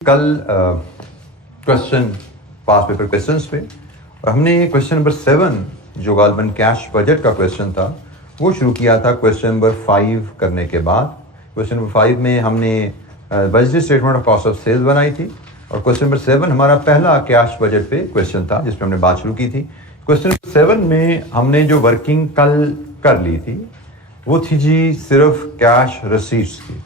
कल क्वेश्चन पास paper questions पे और हमने क्वेश्चन नंबर 7 जो गालबन कैश बजट का क्वेश्चन था वो शुरू किया था क्वेश्चन नंबर 5 करने के बाद। क्वेश्चन नंबर 5 में हमने budget statement of cost of sales बनाई थी और क्वेश्चन नंबर 7 हमारा पहला कैश बजट पे क्वेश्चन था जिसमें हमने बात शुरू की थी। क्वेश्चन नंबर 7 में हमने जो वर्किंग कल कर ली थी वो थी जी सिर्फ कैश रसीट्स की।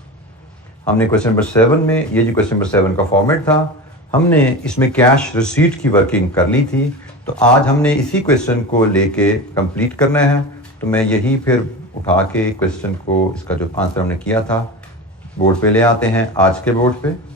हमने क्वेश्चन नंबर 7 में ये जो क्वेश्चन नंबर 7 का फॉर्मेट था हमने इसमें कैश रिसीट की वर्किंग कर ली थी। तो आज हमने इसी क्वेश्चन को लेके कंप्लीट करना है। तो मैं यही फिर उठा के क्वेश्चन को इसका जो आंसर हमने किया था बोर्ड पे ले आते हैं आज के बोर्ड पे।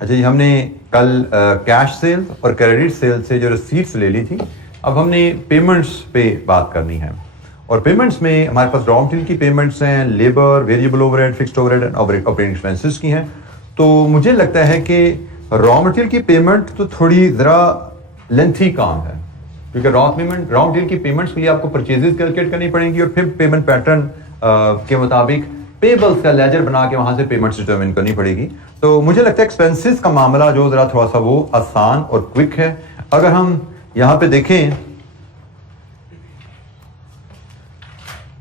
अच्छा जी, हमने कल कैश सेल्स और क्रेडिट सेल्स से जो रसीट्स ले ली थी। अब हमने पेमेंट्स पे बात करनी है और पेमेंट्स में हमारे पास रॉ मटेरियल की पेमेंट्स हैं, labour, variable overhead, fixed overhead and operating expenses की हैं। तो मुझे लगता है कि रॉ मटेरियल की पेमेंट तो थोड़ी ज़रा लेंथी काम है क्योंकि रॉ मटेरियल की पेमेंट्स के लिए आपको परचेजेस कैलकुलेट करनी पड़ेंगी और फिर पेमेंट पैटर्न के मुताबिक पेबल्स का लेजर बना के वहां से पेमेंट्स डिटरमिन करनी पड़ेगी। तो मुझे लगता है एक्सपेंसेस का मामला जो जरा थोड़ा सा वो आसान और क्विक है। अगर हम यहां पे देखें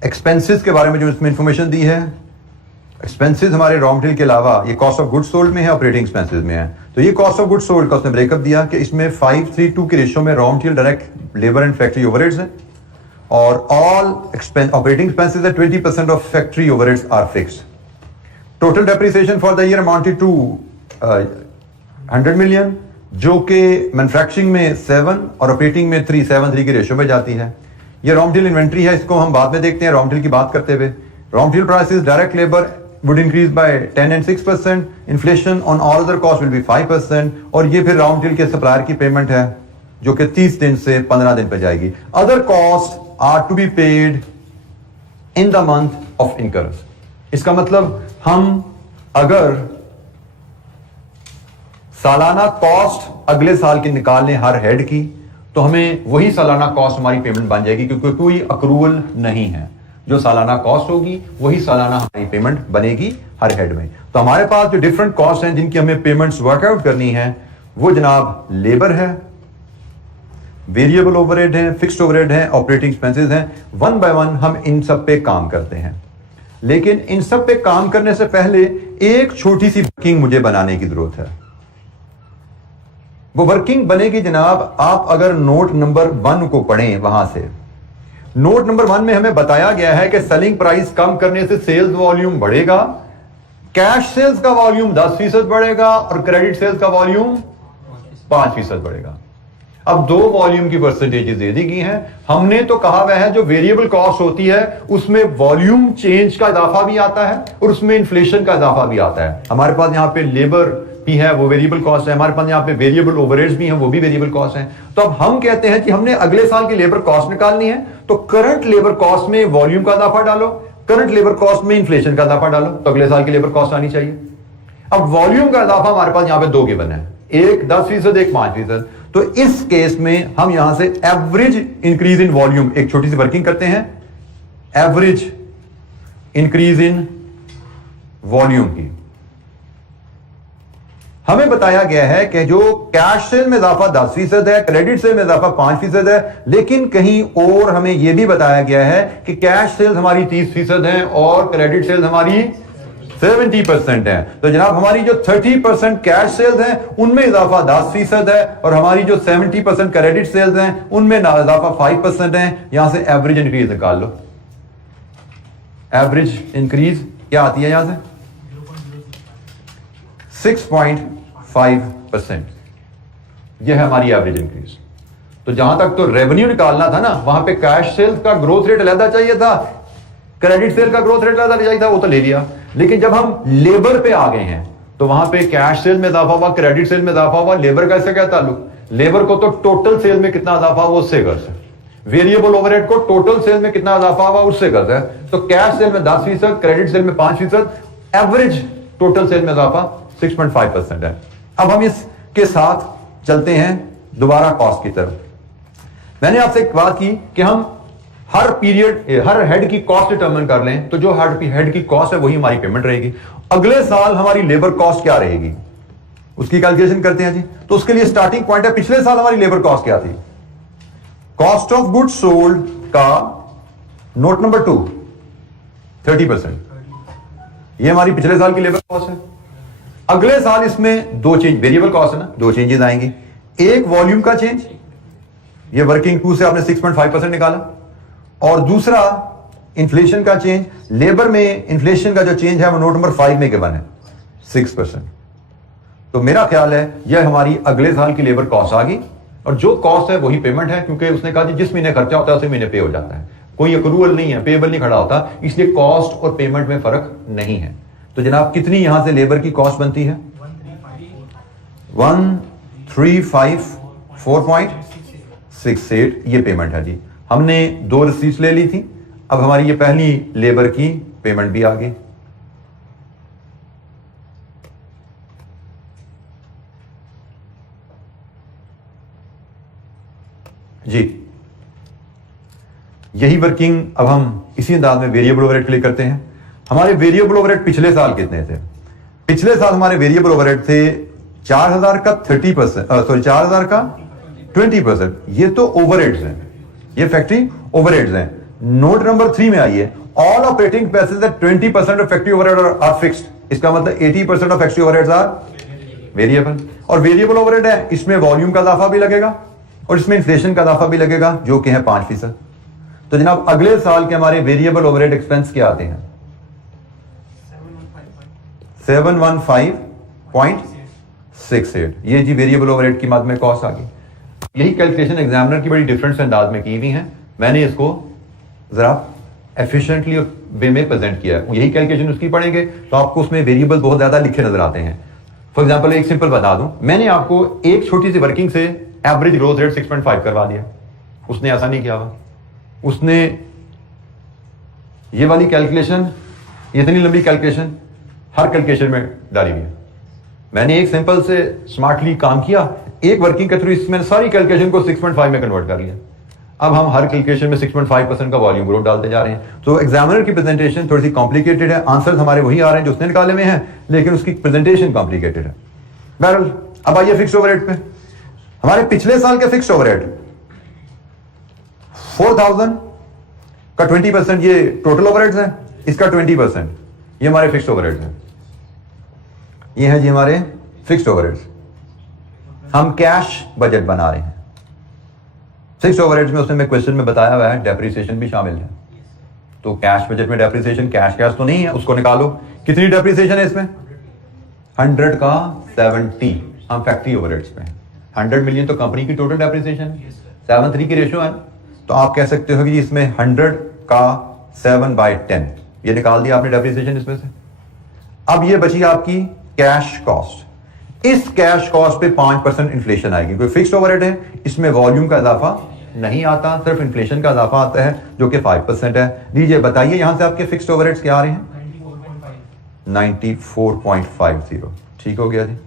एक्सपेंसेस के बारे में जो इसमें इंफॉर्मेशन दी है, एक्सपेंसेस हमारे रॉ मटेरियल के अलावा ये कॉस्ट ऑफ गुड्स सोल्ड में है, ऑपरेटिंग एक्सपेंसेस में है। तो ये कॉस्ट ऑफ गुड्स सोल्ड का उसने ब्रेकअप दिया कि इसमें 5:3:2 के रेशियो में raw material, direct labour and factory overheads हैं और ऑल ऑपरेटिंग एक्सपेंसेस है 20% of factory overheads are fixed. Total depreciation for the year amounted to 100 million जो कि मैन्युफैक्चरिंग में 7 और ऑपरेटिंग में 373 के रेशियो में जाती है। ये रॉ मटेरियल इन्वेंट्री है, इसको हम बाद में देखते हैं। रॉ मटेरियल की बात करते हुए raw material prices, direct labour would increase by 10 and 6%, inflation on all other costs will be 5% और ये फिर रॉ मटेरियल के सप्लायर की पेमेंट है जो कि 30 दिन से 15 दिन पे जाएगी। Other cost are to be paid in the month of incurrence. इसका मतलब हम अगर सालाना कॉस्ट अगले साल की निकाल लें हर हेड की तो हमें वही सालाना कॉस्ट हमारी पेमेंट बन जाएगी क्योंकि कोई अक्रूवल नहीं है। जो सालाना कॉस्ट होगी वही सालाना हमारी पेमेंट बनेगी हर हेड में। तो हमारे पास जो डिफरेंट कॉस्ट हैं जिनकी हमें पेमेंट्स वर्कआउट करनी है वो जनाब लेबर है, वेरिएबल ओवरहेड है, फिक्स्ड ओवरहेड है, ऑपरेटिंग एक्सपेंसेस हैं। वन बाय वन हम इन सब पे काम करते हैं। लेकिन इन सब पे काम करने से पहले एक छोटी सी वर्किंग मुझे बनाने की जरूरत है। वो वर्किंग बनेगी जनाब, आप अगर नोट नंबर 1 को पढ़ें, वहां से नोट नंबर 1 में हमें बताया गया है कि सेलिंग प्राइस कम करने से सेल्स वॉल्यूम बढ़ेगा, कैश सेल्स का वॉल्यूम 10% बढ़ेगा और क्रेडिट सेल्स का वॉल्यूम 5% बढ़ेगा। अब दो वॉल्यूम की परसेंटेजेस दे दी गई हैं। हमने तो कहा हुआ है जो वेरिएबल कॉस्ट होती है उसमें वॉल्यूम चेंज का इजाफा भी आता है और उसमें इन्फ्लेशन का इजाफा भी आता है। हमारे पास यहाँ पे लेबर भी है, वो वेरिएबल कॉस्ट है। हमारे पास यहाँ पे वेरिएबल ओवरहेड्स भी हैं, वो भी वेरिएबल कॉस्ट हैं। तो अब हम कहते हैं कि हमने अगले साल की लेबर कॉस्ट निकालनी है तो करंट लेबर कॉस्ट में वॉल्यूम का इजाफा डालो, करंट लेबर कॉस्ट में इन्फ्लेशन का इजाफा डालो तो अगले साल की लेबर कॉस्ट आनी चाहिए। अब वॉल्यूम का इजाफा हमारे पास यहाँ पे 2 गिवन है, एक 10%, एक 5%। तो इस केस में हम यहां से एवरेज इंक्रीज इन वॉल्यूम एक छोटी सी वर्किंग करते हैं, एवरेज इंक्रीज इन वॉल्यूम की। हमें बताया गया है कि जो कैश सेल में इजाफा 10% है, क्रेडिट सेल में इजाफा 5% है, लेकिन कहीं और हमें यह भी बताया गया है कि कैश सेल्स हमारी 30% है और क्रेडिट सेल्स हमारी 70% है। तो जनाब हमारी जो 30% कैश सेल्स हैं उनमें इजाफा 10% है और हमारी जो 70% क्रेडिट सेल्स हैं उनमें इजाफा 5% है। यहां से एवरेज इंक्रीज निकाल लो। एवरेज इंक्रीज क्या आती है? यहां से 6.5%। यह है हमारी एवरेज इंक्रीज। तो जहां तक तो रेवेन्यू निकालना था ना, वहां पे कैश सेल्स का ग्रोथ रेट अलग चाहिए था, क्रेडिट सेल का ग्रोथ रेट अलग चाहिए था, वो तो ले लिया। लेकिन जब हम लेबर पे आ गए हैं तो वहां पे कैश सेल में इजाफा हुआ, क्रेडिट सेल में इजाफा हुआ, लेबर का इससे क्या ताल्लुक? लेबर को तो टोटल सेल में कितना इजाफा हुआ उससे गर्ज है, वेरिएबल ओवरहेड को टोटल सेल में कितना इजाफा हुआ उससे गर्ज है। तो कैश सेल में 10%, क्रेडिट सेल में 5%, एवरेज टोटल सेल में इजाफा 6.5% है। अब हम इसके साथ चलते हैं दोबारा कॉस्ट की तरफ। मैंने आपसे एक बात की कि हम हर पीरियड, हर हेड की कॉस्ट डिटरमिन कर लें, तो जो हेड की कॉस्ट है वही हमारी पेमेंट रहेगी। अगले साल हमारी लेबर कॉस्ट क्या रहेगी उसकी कैलकुलेशन करते हैं जी। तो उसके लिए स्टार्टिंग पॉइंट है, पिछले साल हमारी लेबर कॉस्ट क्या थी? कॉस्ट ऑफ गुड्स सोल्ड का नोट नंबर 2 30%, ये हमारी पिछले साल की लेबर कॉस्ट है। अगले साल इसमें दो चेंज, वेरिएबल कॉस्ट है ना, दो चेंजेस आएंगी। एक वॉल्यूम का चेंज, ये वर्किंग 2 से आपने 6.5% निकाला, और दूसरा इन्फ्लेशन का चेंज। लेबर में इन्फ्लेशन का जो चेंज है वो नोट नंबर 5 में गिवन है 6%। तो मेरा ख्याल है यह हमारी अगले साल की लेबर कॉस्ट आ गई, और जो कॉस्ट है वही पेमेंट है, क्योंकि उसने कहा जिस महीने खर्चा होता है उसी महीने पे हो जाता है, कोई अक्रूवल नहीं है, पेएबल नहीं खड़ा होता, इसलिए कॉस्ट और पेमेंट में फर्क नहीं है। तो जनाब कितनी यहां से लेबर की कॉस्ट बनती है? 1354.68, ये पेमेंट है जी। हमने 2 रिसीट्स ले ली थी, अब हमारी ये पहली लेबर की पेमेंट भी आ गई। जी यही वर्किंग अब हम इसी अंदाज में वेरिएबल ओवरहेड के लिए करते हैं। हमारे वेरिएबल ओवरहेड पिछले साल कितने थे? पिछले साल हमारे वेरिएबल ओवरहेड थे 4000 का 30%, सॉरी 4000 का 20%। ये तो ओवरहेड्स हैं, ये फैक्ट्री ओवरहेड्स हैं। नोट नंबर 3 में आइए, all operating expenses at 20% of factory overhead are fixed. इसका मतलब 80% of factory overheads are variable. और वेरिएबल ओवरहेड है, इसमें वॉल्यूम का इजाफा भी लगेगा और इसमें इन्फ्लेशन का इजाफा भी लगेगा, जो कि है 5%। तो जनाब अगले साल के हमारे वेरिएबल ओवरहेड एक्सपेंस क्या आते हैं? 715.68। ये जी वेरिएबल ओवरहेड की मद में कॉस्ट आ गई। यही कैलकुलेशन एग्जामिनर की बड़ी डिफरेंट अंदाज में की हुई है, मैंने इसको जरा एफिशिएंटली वे में प्रेजेंट किया है। यही कैलकुलेशन उसकी पढ़ेंगे तो आपको उसमें वेरिएबल बहुत ज्यादा लिखे नजर आते हैं। फॉर एग्जांपल एक सिंपल बता दूं, मैंने आपको एक छोटी सी वर्किंग से एवरेज ग्रोथ रेट 6.5 करवा दिया, उसने ऐसा नहीं किया हुआ। उसने ये वाली कैलकुलेशन, इतनी लंबी कैलकुलेशन हर कैलकुलेशन में डाली हुई है। मैंने एक सिंपल से स्मार्टली काम किया, एक वर्किंग के थ्रू इसमें सारी कैलकुलेशन को 6.5 में कन्वर्ट कर लिया। अब हम हर कैलकुलेशन में 6.5% का वॉल्यूम ग्रोथ डालते जा रहे हैं। तो एग्जामिनर की प्रेजेंटेशन थोड़ी सी कॉम्प्लिकेटेड है, आंसर्स हमारे वही आ रहे हैं जो उसने निकाले हुए हैं, लेकिन उसकी प्रेजेंटेशन कॉम्प्लिकेटेड है। बहरहाल अब आइए फिक्स्ड ओवरहेड पे। हमारे पिछले साल के फिक्स्ड ओवरहेड 4000 का 20%, ये टोटल ओवरहेड्स हैं, इसका 20% ये हमारे फिक्स्ड ओवरहेड्स हैं। ये है जी हमारे फिक्स्ड ओवरहेड्स। हम कैश बजट बना रहे हैं। फिक्स्ड ओवरहेड्स में उसने मैं क्वेश्चन में बताया हुआ है डेप्रिसिएशन भी शामिल है। तो कैश बजट में डेप्रिसिएशन कैश तो नहीं है, उसको निकालो। कितनी डेप्रिसिएशन है इसमें? 100 का 70। हम फैक्ट्री ओवरहेड्स पे हैं। 100 मिलियन तो कंपनी की टोटल डेप्रिसिएशन है, 7:3 की रेशियो है। तो आप कह सकते हो कि इसमें 100 का 7/10 ये निकाल दिया आपने डेप्रिसिएशन इसमें से। अब ये बची आपकी कैश कॉस्ट। इस कैश कॉस्ट पे 5% इन्फ्लेशन आएगी, क्योंकि फिक्स्ड ओवरहेड है, इसमें वॉल्यूम का इजाफा नहीं आता, सिर्फ इन्फ्लेशन का इजाफा आता है जो कि 5% है। लीजिए बताइए यहां से आपके फिक्स्ड ओवरहेड्स क्या आ रहे हैं? 94.50। ठीक हो गया जी।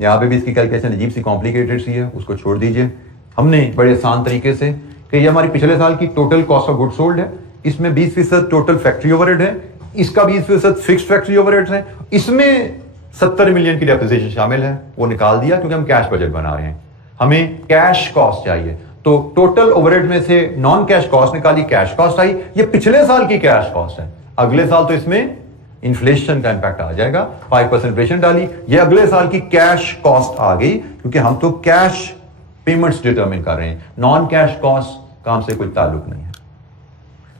यहां पे भी इसकी कैलकुलेशन अजीब सी कॉम्प्लिकेटेड सी है, उसको छोड़ दीजिए। हमने बड़े आसान तरीके से कि ये हमारी पिछले साल की total cost of good sold है, इसमें 20% टोटल फैक्ट्री ओवरहेड है, इसका 20% फिक्स्ड फैक्ट्री ओवरहेड्स है, इसमें 70 मिलियन की डेप्रिसिएशन शामिल है, वो निकाल दिया क्योंकि हम कैश बजट बना रहे हैं। हमें कैश कॉस्ट चाहिए, तो टोटल ओवरहेड में से नॉन कैश कॉस्ट निकाली, कैश कॉस्ट आई। ये पिछले साल की कैश कॉस्ट है, अगले साल तो इसमें इन्फ्लेशन का इंपैक्ट आ जाएगा, 5% इन्फ्लेशन डाली, ये अगले साल की कैश कॉस्ट आ गई, क्योंकि हम तो कैश पेमेंट्स डिटरमिन कर रहे हैं, नॉन कैश कॉस्ट काम से कोई ताल्लुक नहीं है।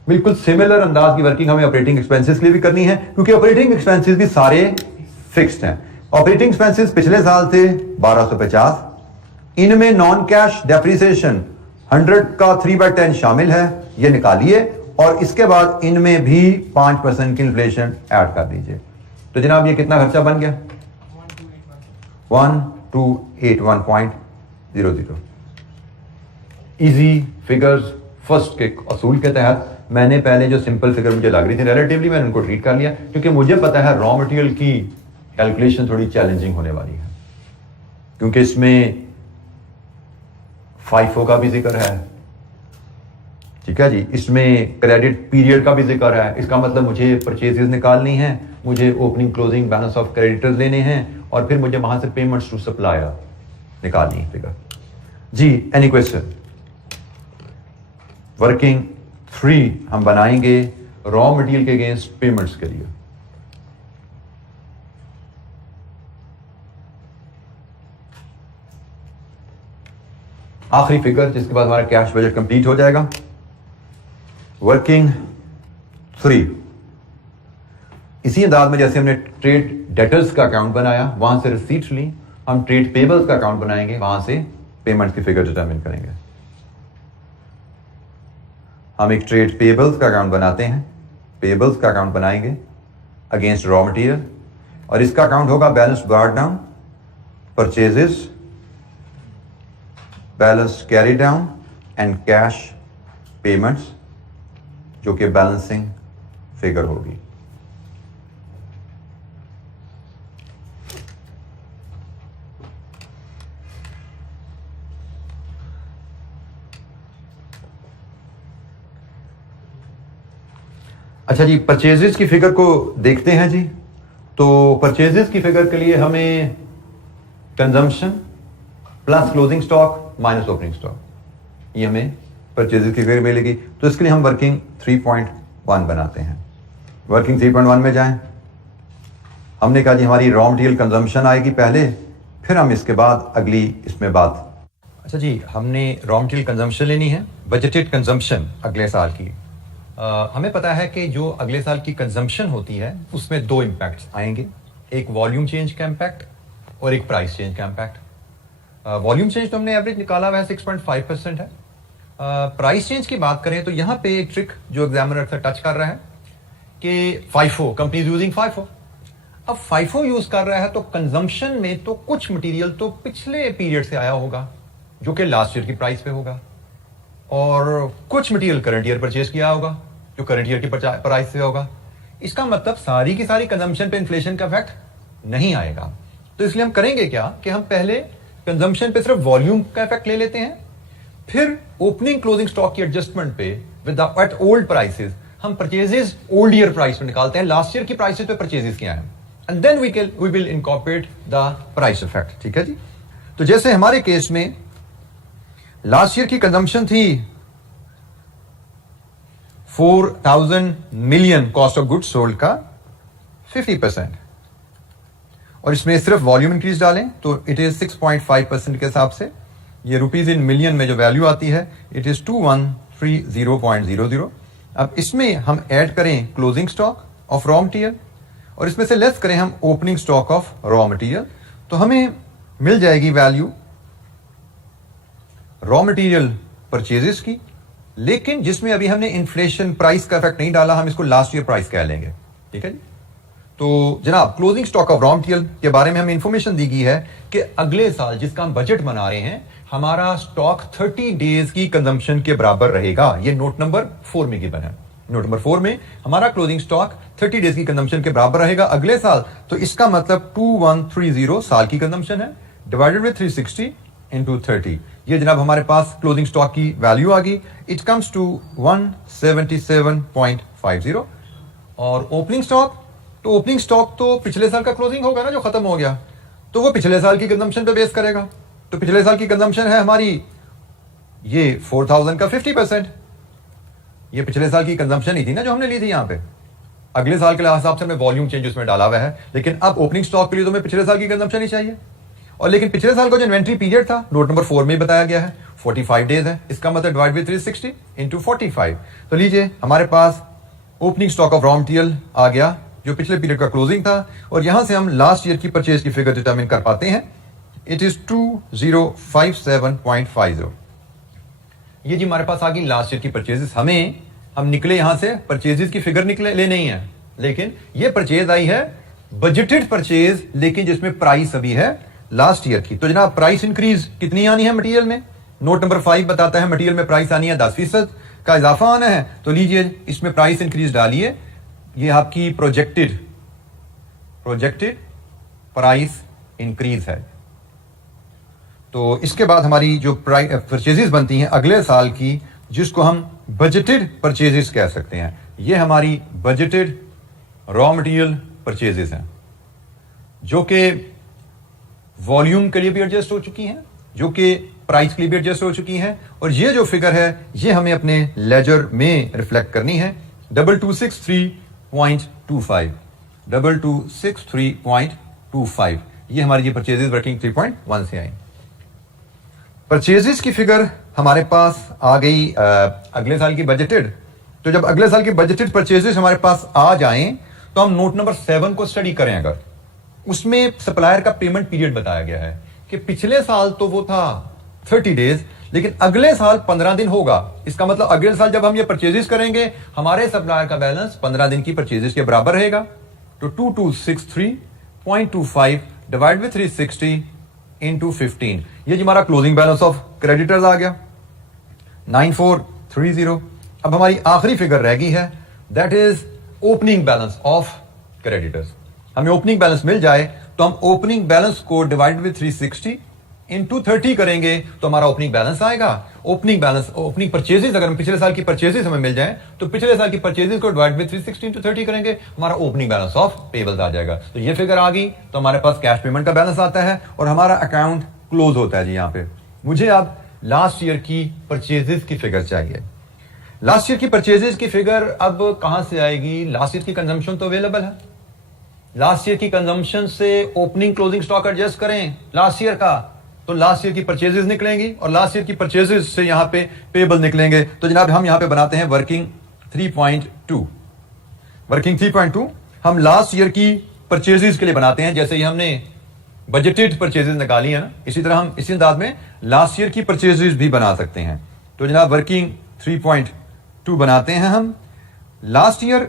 बिल्कुल सिमिलर अंदाज की वर्किंग हमें ऑपरेटिंग एक्सपेंसेस के लिए भी करनी है, क्योंकि ऑपरेटिंग एक्सपेंसेस भी सारे फिक्स्ड हैं। ऑपरेटिंग एक्सपेंसेस पिछले साल थे 1250, इनमें नॉन कैश डेप्रिसिएशन 100 का 3/10 शामिल है, ये निकालिए, और इसके बाद इनमें भी 5% की इन्फ्लेशन ऐड कर दीजिए। तो जनाब ये कितना खर्चा बन गया? 1281.00। इजी फिगर्स फर्स्ट के असूल के तहत मैंने पहले जो सिंपल फिगर मुझे लग रही थी रिलेटिवली मैंने उनको ट्रीट कर लिया, क्योंकि मुझे पता है रॉ मटेरियल की कैलकुलेशन थोड़ी चैलेंजिंग होने वाली है, क्योंकि इसमें FIFO का भी जिक्र है, ठीक है जी, इसमें क्रेडिट पीरियड का भी जिक्र है। इसका मतलब मुझे परचेजेस निकालनी है, मुझे opening closing balance of creditors लेने हैं, और फिर मुझे वहां से पेमेंट्स टू सप्लायर निकालनी है फिगर जी। Any question? वर्किंग 3 हम बनाएंगे रॉ मटेरियल के अगेंस्ट पेमेंट्स के लिए। आखिरी फिगर जिसके बाद हमारा कैश बजट कंप्लीट हो जाएगा। वर्किंग 3 इसी अंदाज में जैसे हमने ट्रेड डेटर्स का अकाउंट बनाया, वहां से रिसीट्स ली, हम ट्रेड पेबल्स का अकाउंट बनाएंगे, वहां से पेमेंट की फिगर डिटरमिन करेंगे। हम एक ट्रेड पेबल्स का अकाउंट बनाते हैं, पेबल्स का अकाउंट बनाएंगे अगेंस्ट रॉ मटेरियल, और इसका अकाउंट होगा balance brought down, purchases, balance carry down and cash payments, जो कि बैलेंसिंग फिगर होगी। अच्छा जी, परचेजेस की फिगर को देखते हैं जी। तो परचेजेस की फिगर के लिए हमें consumption plus closing stock minus opening stock, ये हमें परचेजेस की फिगर मिलेगी। तो इसके लिए हम वर्किंग 3.1 बनाते हैं। वर्किंग 3.1 में जाएं, हमने कहा जी हमारी रॉ मटेरियल कंजम्पशन आएगी पहले, फिर हम इसके बाद अगली इसमें बात। अच्छा जी, हमने रॉ मटेरियल कंजम्पशन लेनी है, बजटेड कंजम्पशन अगले साल की। हमें पता है कि जो अगले साल की कंजम्पशन होती है उसमें 2 इम्पैक्ट्स आएंगे, एक वॉल्यूम चेंज का इम्पैक्ट और एक प्राइस चेंज का इम्पैक्ट। वॉल्यूम चेंज तो हमने एवरेज निकाला हुआ है 6.5% है। प्राइस चेंज की बात करें तो यहाँ पे एक ट्रिक जो एग्जामिनर अक्सर टच कर रहा है कि FIFO, कंपनी यूजिंग FIFO। अब FIFO यूज कर रहा है तो कंजम्पशन में तो कुछ मटेरियल तो पिछले पीरियड से आया होगा जो कि लास्ट ईयर की प्राइस पे होगा, और कुछ मटेरियल करंट ईयर परचेज किया होगा जो करंट ईयर की प्राइस से होगा। इसका मतलब सारी की सारी कंजम्पशन पे इन्फ्लेशन का इफेक्ट नहीं आएगा। तो इसलिए हम करेंगे क्या कि हम पहले कंजम्पशन पे सिर्फ वॉल्यूम का इफेक्ट ले लेते हैं, फिर ओपनिंग क्लोजिंग स्टॉक की एडजस्टमेंट पे विद एट ओल्ड प्राइसेस हम परचेजेस ओल्ड ईयर प्राइस पे निकालते हैं, लास्ट ईयर की प्राइसेस पे परचेजेस किया है, and then we will incorporate the price effect. ठीक है जी। तो जैसे हमारे केस में लास्ट ईयर की कंजम्पशन थी 4000 million cost of goods sold का 50%, और इसमें सिर्फ वॉल्यूम इंक्रीज डालें तो इट इज 6.5% के हिसाब से, ये रुपीज इन मिलियन में जो वैल्यू आती है इट इज 2130.00। अब इसमें हम ऐड करें closing stock of raw material और इसमें से लेस करें हम opening stock of raw material, तो हमें मिल जाएगी वैल्यू रॉ मटेरियल परचेजेस की, लेकिन जिसमें अभी हमने इन्फ्लेशन प्राइस का इफेक्ट नहीं डाला, हम इसको लास्ट ईयर प्राइस कह लेंगे। ठीक है जी। तो जनाब closing stock of raw material के बारे में हमें इंफॉर्मेशन दी गई है कि अगले साल जिसका हम बजट बना रहे हैं हमारा स्टॉक 30 डेज की कंजम्पशन के बराबर रहेगा। ये नोट नंबर 4 में गिवन है। नोट नंबर 4 में हमारा क्लोजिंग स्टॉक 30 डेज की कंजम्पशन के बराबर रहेगा अगले साल। तो इसका मतलब 2130 साल की कंजम्पशन है, डिवाइडेड विद 360 इंटू 30। ये जनाब हमारे पास क्लोजिंग स्टॉक की वैल्यू आ गई। It comes to 177.50। और ओपनिंग स्टॉक, तो ओपनिंग स्टॉक तो पिछले साल का क्लोजिंग होगा ना जो खत्म हो गया, तो वो पिछले साल की कंजम्पशन पे बेस करेगा। तो पिछले साल की कंजम्पशन है हमारी ये 4000 का 50%। ये पिछले साल की कंजम्पशन ही थी ना जो हमने ली थी यहाँ पे। अगले साल के हिसाब से हमने वॉल्यूम चेंज उसमें डाला हुआ है, लेकिन अब ओपनिंग स्टॉक के लिए तो हमें पिछले साल की कंजम्पशन ही चाहिए। और लेकिन पिछले साल का जो इन्वेंट्री पीरियड था नोट नंबर 4 में बताया गया है 45 डेज है। इसका मतलब डिवाइड विद 360 इंटू 45। तो लीजिए हमारे पास opening stock of raw material आ गया जो पिछले पीरियड का क्लोजिंग था, और यहां से हम लास्ट ईयर की परचेज की फिगर डिटरमिन कर पाते हैं। It is 2057.50। ये जी हमारे पास आ गई लास्ट ईयर की परचेजेस। हम निकले यहां से परचेजेस की फिगर ले नहीं है, लेकिन ये परचेज आई है बजटेड परचेज, लेकिन जिसमें प्राइस अभी है लास्ट ईयर की। तो जनाब प्राइस इंक्रीज कितनी आनी है मटेरियल में? नोट नंबर 5 बताता है मटेरियल में प्राइस आनी है 10% का इजाफा आना है। तो लीजिए इसमें प्राइस इंक्रीज डालिए, ये आपकी प्रोजेक्टेड प्राइस इंक्रीज है। तो इसके बाद हमारी जो परचेजेस बनती हैं अगले साल की, जिसको हम बजटेड परचेजेस कह सकते हैं, ये हमारी बजटेड रॉ मटेरियल परचेजेस हैं, जो कि वॉल्यूम के लिए भी एडजस्ट हो चुकी हैं, जो कि प्राइस के लिए भी एडजस्ट हो चुकी हैं। और ये जो फिगर है ये हमें अपने लेजर में रिफ्लेक्ट करनी है। 2263.25 2263.25 ये हमारी ये परचेजेस वर्किंग 3.1 से आई। परचेजेस की फिगर हमारे पास आ गई अगले साल की बजटेड। तो जब अगले साल की बजटेड परचेजेस हमारे पास आ जाएं तो हम नोट नंबर 7 को स्टडी करें। अगर उसमें सप्लायर का पेमेंट पीरियड बताया गया है कि पिछले साल तो वो था 30 डेज, लेकिन अगले साल 15 दिन होगा। इसका मतलब अगले साल जब हम ये परचेजेस करेंगे हमारे सप्लायर का बैलेंस 15 दिन की परचेजेस के बराबर रहेगा। तो 2263.25 डिवाइड विद 360 इंटू 15, ये जो हमारा क्लोजिंग बैलेंस ऑफ क्रेडिटर्स आ गया 9430। अब हमारी आखिरी फिगर रह गई है, that is opening balance of creditors. हमें ओपनिंग बैलेंस मिल जाए तो हम ओपनिंग बैलेंस को डिवाइड विद 360 इंटू 30 करेंगे तो हमारा ओपनिंग बैलेंस आएगा। ओपनिंग बैलेंस, ओपनिंग परचेजेस, अगर हम पिछले साल की परचेजेस हमें मिल जाए तो पिछले साल की परचेजेस को डिवाइड विद 360 इंटू 30 करेंगे, हमारा ओपनिंग बैलेंस ऑफ पेबल्स आ जाएगा। तो ये फिगर आ गई तो हमारे पास कैश पेमेंट का बैलेंस आता है और हमारा अकाउंट क्लोज होता है जी। यहां पे मुझे अब लास्ट ईयर की परचेजेस की फिगर चाहिए। लास्ट ईयर की परचेजेस की फिगर अब कहां से आएगी? लास्ट ईयर की कंजम्पशन तो अवेलेबल है। लास्ट ईयर की कंजम्पशन से ओपनिंग क्लोजिंग स्टॉक एडजस्ट करें लास्ट ईयर का, तो लास्ट ईयर की परचेजेस निकलेंगी और लास्ट ईयर की परचेजेस से यहां पे पेबल निकलेंगे। तो जनाब हम यहां पे बनाते हैं वर्किंग 3.2। वर्किंग 3.2 हम लास्ट ईयर की परचेजेस के लिए बनाते हैं। जैसे ही हमने बजटेड परचेजेस निकाली है ना, इसी तरह हम इसी अंदाज में लास्ट ईयर की परचेजेस भी बना सकते हैं। तो जनाब वर्किंग 3.2 बनाते हैं हम। लास्ट ईयर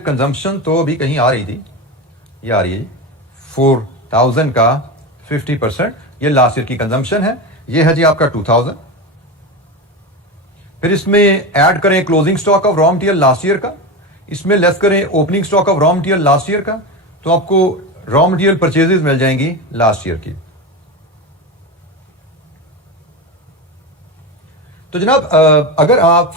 कंजम्पशन तो अभी कहीं आ रही थी, ये आ रही है 4000 का 50%, ये लास्ट ईयर की कंजम्पशन है। ये है जी आपका 2000। फिर इसमें ऐड करें closing stock of raw material last year का, इसमें लेस करें opening stock of raw material last year का, तो आपको रॉ मटेरियल परचेजेस मिल जाएंगी लास्ट ईयर की। तो जनाब अगर आप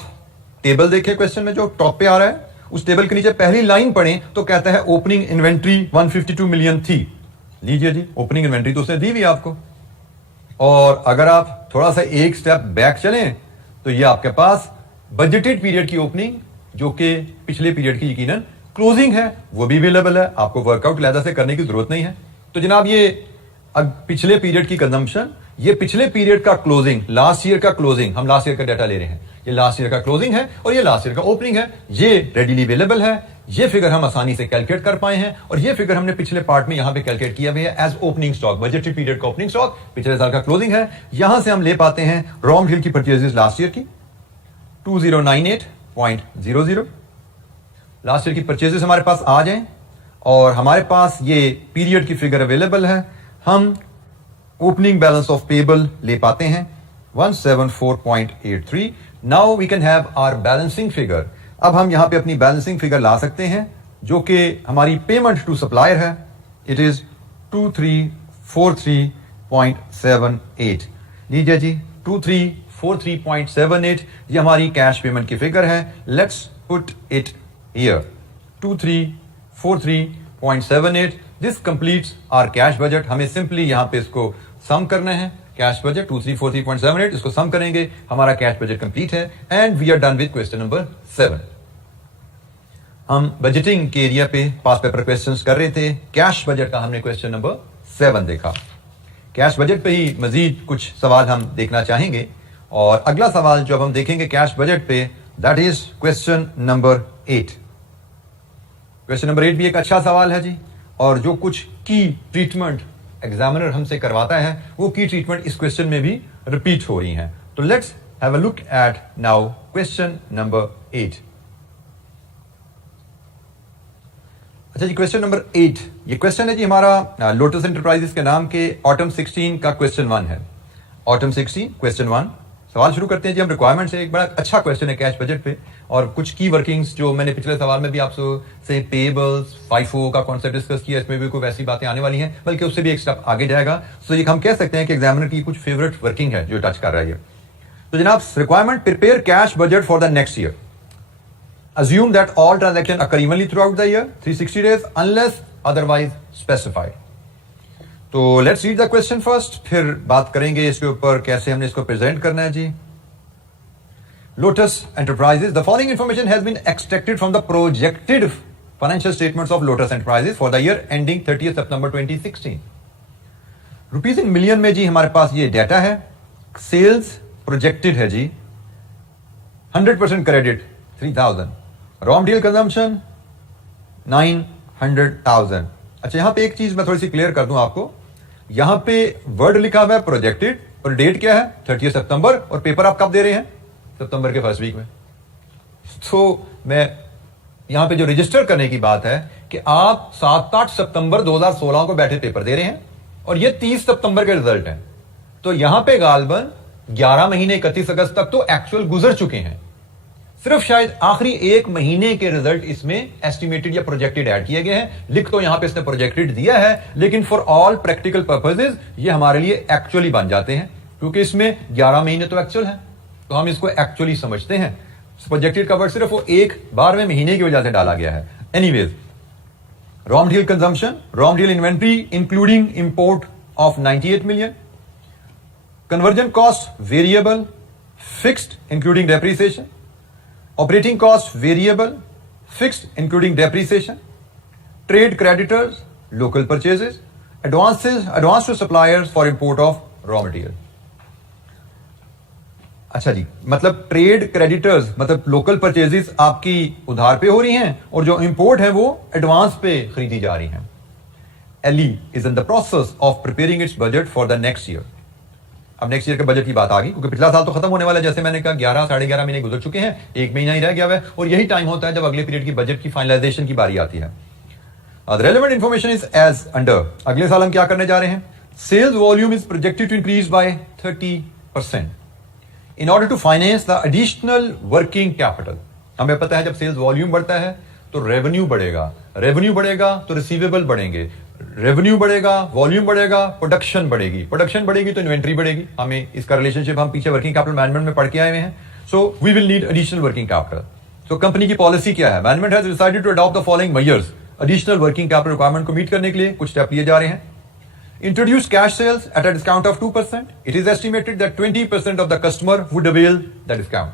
टेबल देखें क्वेश्चन में जो टॉप पे आ रहा है, उस टेबल के नीचे पहली लाइन पढ़ें तो कहता है ओपनिंग इन्वेंट्री 152 मिलियन थी। लीजिए जी, ओपनिंग इन्वेंट्री तो उसने दी हुई आपको। और अगर आप थोड़ा सा एक स्टेप बैक चलें तो ये आपके पास बजटेड पीरियड की ओपनिंग, जो कि पिछले पीरियड की यकीनन क्लोजिंग है, वो भी अवेलेबल है। आपको वर्कआउट लहदा से करने की जरूरत नहीं है। तो जनाब ये पिछले पीरियड की कंजम्पशन, ये पिछले पीरियड का क्लोजिंग, लास्ट ईयर का क्लोजिंग, हम लास्ट ईयर का डाटा ले रहे हैं, ये लास्ट ईयर का क्लोजिंग है और ये लास्ट ईयर का ओपनिंग है। ये रेडीली अवेलेबल है। ये फिगर हम आसानी से कैलकुलेट कर पाए हैं और ये फिगर हमने पिछले पार्ट में यहां पे कैलकुलेट किया है as opening stock. Budgeted period का ओपनिंग स्टॉक पिछले साल का क्लोजिंग है। यहां से हम ले पाते हैं रॉ मटेरियल की परचेजेस लास्ट ईयर की 2098.00। लास्ट ईयर की परचेजेस हमारे पास आ जाएं और हमारे पास ये पीरियड की फिगर अवेलेबल है। हम ओपनिंग बैलेंस ऑफ पेबल ले पाते हैं 174.83। Now we can have our balancing figure. अब हम यहां पे अपनी बैलेंसिंग फिगर ला सकते हैं जो कि हमारी पेमेंट टू सप्लायर है। It is 2343.78। लीजिए जी 2343.78 ये हमारी कैश पेमेंट की फिगर है। Let's put it here 2343.78। This completes our cash budget. हमें सिंपली यहां पे इसको सम करना है। कैश बजट 2343.78, इसको सम करेंगे, हमारा कैश बजट कंप्लीट है। And we are done with question number 7। हम बजटिंग के एरिया पे पास पेपर क्वेश्चंस कर रहे थे। कैश बजट का हमने क्वेश्चन नंबर 7 देखा। कैश बजट पे ही मजीद कुछ सवाल हम देखना चाहेंगे और अगला सवाल जो अब हम देखेंगे कैश बजट पे, that is question number 8। Question number 8 भी एक अच्छा सवाल है जी, और जो कुछ की ट्रीटमेंट एग्जामिनर हमसे करवाता है वो की ट्रीटमेंट इस क्वेश्चन में भी रिपीट हो रही हैं। तो let's have a look at now question number 8। अच्छा जी, क्वेश्चन नंबर 8, ये क्वेश्चन है जी हमारा लोटस एंटरप्राइजेस के नाम के ऑटम 16 का क्वेश्चन 1 है। ऑटम 16 क्वेश्चन 1 सवाल शुरू करते हैं जी हम रिक्वायरमेंट से। एक बड़ा अच्छा क्वेश्चन है कैश बजट पे, और कुछ की वर्किंग्स जो मैंने पिछले सवाल में भी आपसे पेबल्स FIFO का कॉन्सेप्ट डिस्कस किया, इसमें भी कोई वैसी बातें आने वाली हैं, बल्कि उससे भी एक स्टेप आगे जाएगा। सो ये हम कह सकते हैं कि एग्जामिनर की कुछ फेवरेट वर्किंग है जो टच कर रहा है। तो जनाब, requirement prepare cash budget for the next year. Assume that all transactions occur evenly throughout the year, 360 days, unless otherwise specified. तो let's read the question first, फिर बात करेंगे इसके ऊपर कैसे हमने इसको प्रेजेंट करना है जी। Lotus Enterprises, the following information has been extracted from the projected financial statements of Lotus Enterprises for the year ending 30th September 2016. Rupees in million में जी हमारे पास ये डाटा है। सेल्स प्रोजेक्टेड है जी 100% क्रेडिट 3000, रॉ मटेरियल कंजम्पशन 900,000। अच्छा, यहां पे एक चीज मैं थोड़ी सी क्लियर कर दूं आपको। यहां पे वर्ड लिखा हुआ है प्रोजेक्टेड और डेट क्या है 30 सितंबर, और पेपर आप कब दे रहे हैं? सितंबर के फर्स्ट वीक में। तो मैं यहां पे जो रजिस्टर करने की बात है कि आप 7-8 सितंबर 2016 को बैठे पेपर दे रहे हैं और ये 30 सितंबर के रिजल्ट हैं। तो यहां पे गालबन 11 महीने 31 अगस्त तक तो एक्चुअल गुजर चुके हैं, सिर्फ शायद आखिरी एक महीने के रिजल्ट इसमें एस्टिमेटेड या प्रोजेक्टेड ऐड किए गए हैं। लिख तो यहां पे इसने प्रोजेक्टेड दिया है, लेकिन फॉर ऑल प्रैक्टिकल पर्पसेस ये हमारे लिए एक्चुअली बन जाते हैं, क्योंकि इसमें 11 महीने तो एक्चुअल है, तो हम इसको एक्चुअली समझते हैं। प्रोजेक्टेड का वर्ड सिर्फ वो एक 12वें महीने की वजह से डाला गया है। Anyways, raw material consumption, raw material inventory including import of 98 million, conversion cost variable, fixed including depreciation, operating cost variable, fixed including depreciation, trade creditors, local purchases, advance to suppliers for import of raw material. अच्छा जी, मतलब trade creditors मतलब local purchases आपकी उधार पे हो रही हैं और जो इंपोर्ट है वो एडवांस पे खरीदी जा रही हैं। LE is in the process of preparing its budget for the next year. अब नेक्स्ट ईयर के बजट की बात आ गई, क्योंकि पिछला साल तो खत्म होने वाला है। जैसे मैंने कहा 11 साढ़े 11 महीने गुजर चुके हैं, एक महीना ही रह गया है, और यही टाइम होता है जब अगले पीरियड की बजट की फाइनलाइजेशन की बारी आती है। Relevant information is as under. अगले साल हम क्या करने जा रहे हैं? Sales volume is projected to increase by 30% in order to finance the additional working capital. हमें पता है जब सेल्स वॉल्यूम बढ़ता है तो रेवेन्यू बढ़ेगा, रेवेन्यू बढ़ेगा तो रिसीवेबल बढ़ेंगे, रेवेन्यू बढ़ेगा, वॉल्यूम बढ़ेगा, प्रोडक्शन बढ़ेगी, प्रोडक्शन बढ़ेगी तो इन्वेंट्री बढ़ेगी। हमें इसका रिलेशनशिप हम पीछे वर्किंग कैपिटल मैनेजमेंट में पढ़ के आए हुए हैं। So we will need additional working capital. So company की पॉलिसी क्या है? Management has decided to adopt the following measures. Additional working capital requirement को मीट करने के लिए कुछ स्टेप लिए जा रहे हैं। Introduce cash sales at a discount of 2%. It is estimated that 20% of the customer would avail the discount.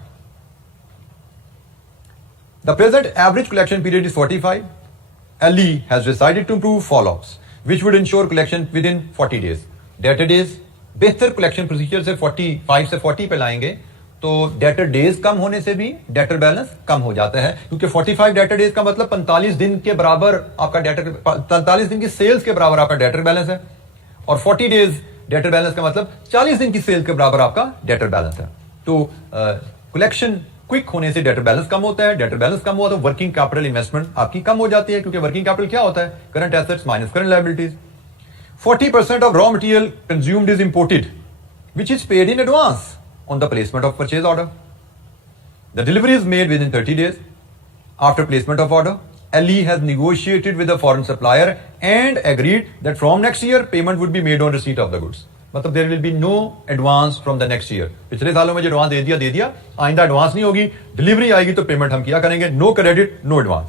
The present average collection period is 45. LE has decided to improve follow-ups, which would ensure collection within 40 days. Debtor days, बेहतर collection procedure से 45 से 40 पे लाएंगे तो debtor days कम होने से भी debtor balance कम हो जाता है, क्योंकि 45 debtor days का मतलब 45 दिन के बराबर आपका debtor, 45 दिन की सेल्स के बराबर आपका debtor balance है, और 40 days debtor balance का मतलब 40 दिन की सेल्स के बराबर आपका debtor balance है। तो collection क्विक होने से डेटर बैलेंस कम होता है, डेटर बैलेंस कम हुआ तो वर्किंग कैपिटल इन्वेस्टमेंट आपकी कम हो जाती है, क्योंकि वर्किंग कैपिटल क्या होता है? Current assets minus current liabilities. 40% of raw material consumed is imported which is paid in advance on the placement of purchase order. The delivery is made with in 30 days after placement of order. LE has negotiated with a foreign supplier and agreed that from next year payment would be made on receipt of the goods. मतलब there will be no advance from the next year. पिछले सालों में जो advance दे दिया, आइंदा advance नहीं होगी, delivery आएगी तो पेमेंट हम किया करेंगे, no credit no advance.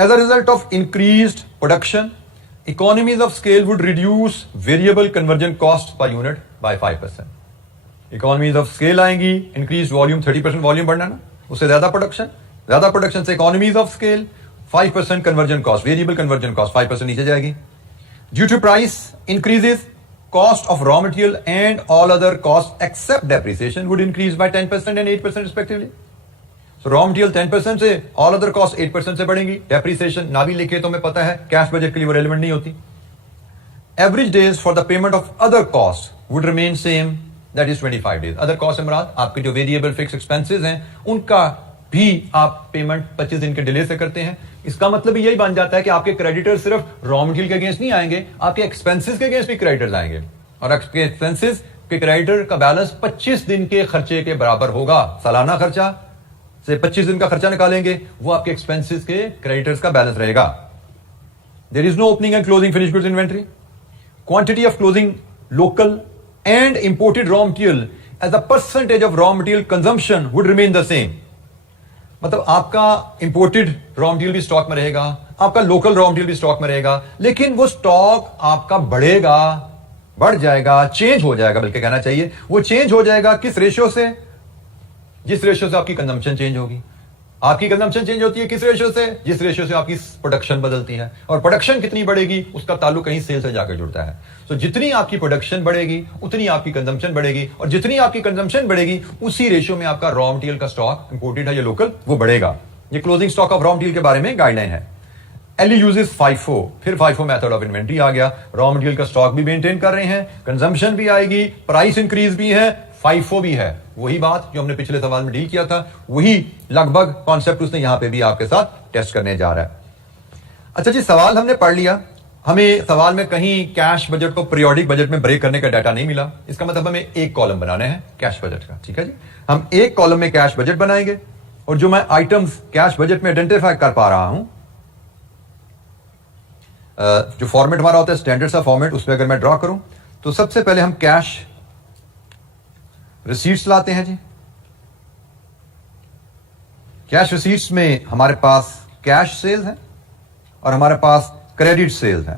As a result of increased production, economies of scale would reduce variable conversion cost per unit by 5%। Economies of scale आएंगी, इंक्रीज वॉल्यूम 30% वॉल्यूम बढ़ना ना, उससे ज्यादा प्रोडक्शन से economies of scale 5% conversion cost, variable conversion cost 5% नीचे जाएगी। Due to price increases, cost of raw material and all other costs except depreciation would increase by 10% and 8% respectively. So raw material 10% से, all other costs 8% से बढ़ेंगी। Depreciation ना भी लिखे तो हमें पता है कैश बजट के लिए वो रेलेवेंट नहीं होती। Average days for the payment of other costs would remain same, that is 25 days. Other costs से मुराद आपके जो वेरिएबल फिक्स एक्सपेंसेस हैं उनका भी आप पेमेंट 25 दिन के डिले से करते हैं। इसका मतलब यही बन जाता है कि आपके क्रेडिटर सिर्फ रॉ मटेरियल के अगेंस्ट नहीं आएंगे, आपके एक्सपेंसेस के अगेंस्ट भी क्रेडिटर्स आएंगे, और आपके एक्सपेंसेस के क्रेडिटर का बैलेंस 25 दिन के खर्चे के बराबर होगा। सालाना खर्चा से 25 दिन का खर्चा निकालेंगे, वो आपके एक्सपेंसेस के क्रेडिटर्स का बैलेंस रहेगा। There is no opening and closing finish goods inventory. Quantity of closing local and imported raw material as a percentage of raw material consumption would remain the same. मतलब आपका imported raw material भी stock में रहेगा, आपका local raw material भी stock में रहेगा, लेकिन वो स्टॉक आपका बढ़ेगा, बढ़ जाएगा, चेंज हो जाएगा, बल्कि कहना चाहिए वो चेंज हो जाएगा किस रेशियो से? जिस रेशियो से आपकी कंजम्पशन चेंज होगी। आपकी कंजम्पशन चेंज होती है किस रेशियो से? जिस रेशियो से आपकी प्रोडक्शन बदलती है, और प्रोडक्शन कितनी बढ़ेगी उसका ताल्लुक कहीं सेल से जाकर जुड़ता है। तो जितनी आपकी प्रोडक्शन बढ़ेगी उतनी आपकी कंजम्पशन बढ़ेगी, और जितनी आपकी कंजम्पशन बढ़ेगी उसी रेशियो में आपका रॉ मटेरियल का स्टॉक, इंपोर्टेड है या लोकल, वो बढ़ेगा। ये closing stock of raw material के बारे में गाइडलाइन है। एली यूजेस FIFO, फिर FIFO मेथड ऑफ इन्वेंट्री आ गया। रॉ मटेरियल का स्टॉक भी मेंटेन कर रहे हैं, कंजम्पशन भी आएगी, प्राइस इंक्रीज भी है, FIFO भी है। वही बात जो हमने पिछले सवाल में डील किया था, वही लगभग कॉन्सेप्ट उसने यहां पे भी आपके साथ टेस्ट करने जा रहा है। अच्छा जी, सवाल हमने पढ़ लिया। हमें सवाल में कहीं कैश बजट को पीरियोडिक बजट में ब्रेक करने का डाटा नहीं मिला। इसका मतलब हमें एक कॉलम बनाना है कैश बजट का। ठीक है जी, हम एक कॉलम में कैश बजट बनाएंगे, और जो मैं आइटम्स कैश बजट में आइडेंटिफाई कर पा रहा हूं, जो फॉर्मेट हमारा होता है स्टैंडर्ड सा फॉर्मेट, उस पर अगर मैं ड्रॉ करूं तो सबसे पहले हम कैश रिसीट्स लाते हैं जी। कैश रिसीट्स में हमारे पास कैश सेल्स है और हमारे पास क्रेडिट सेल्स है।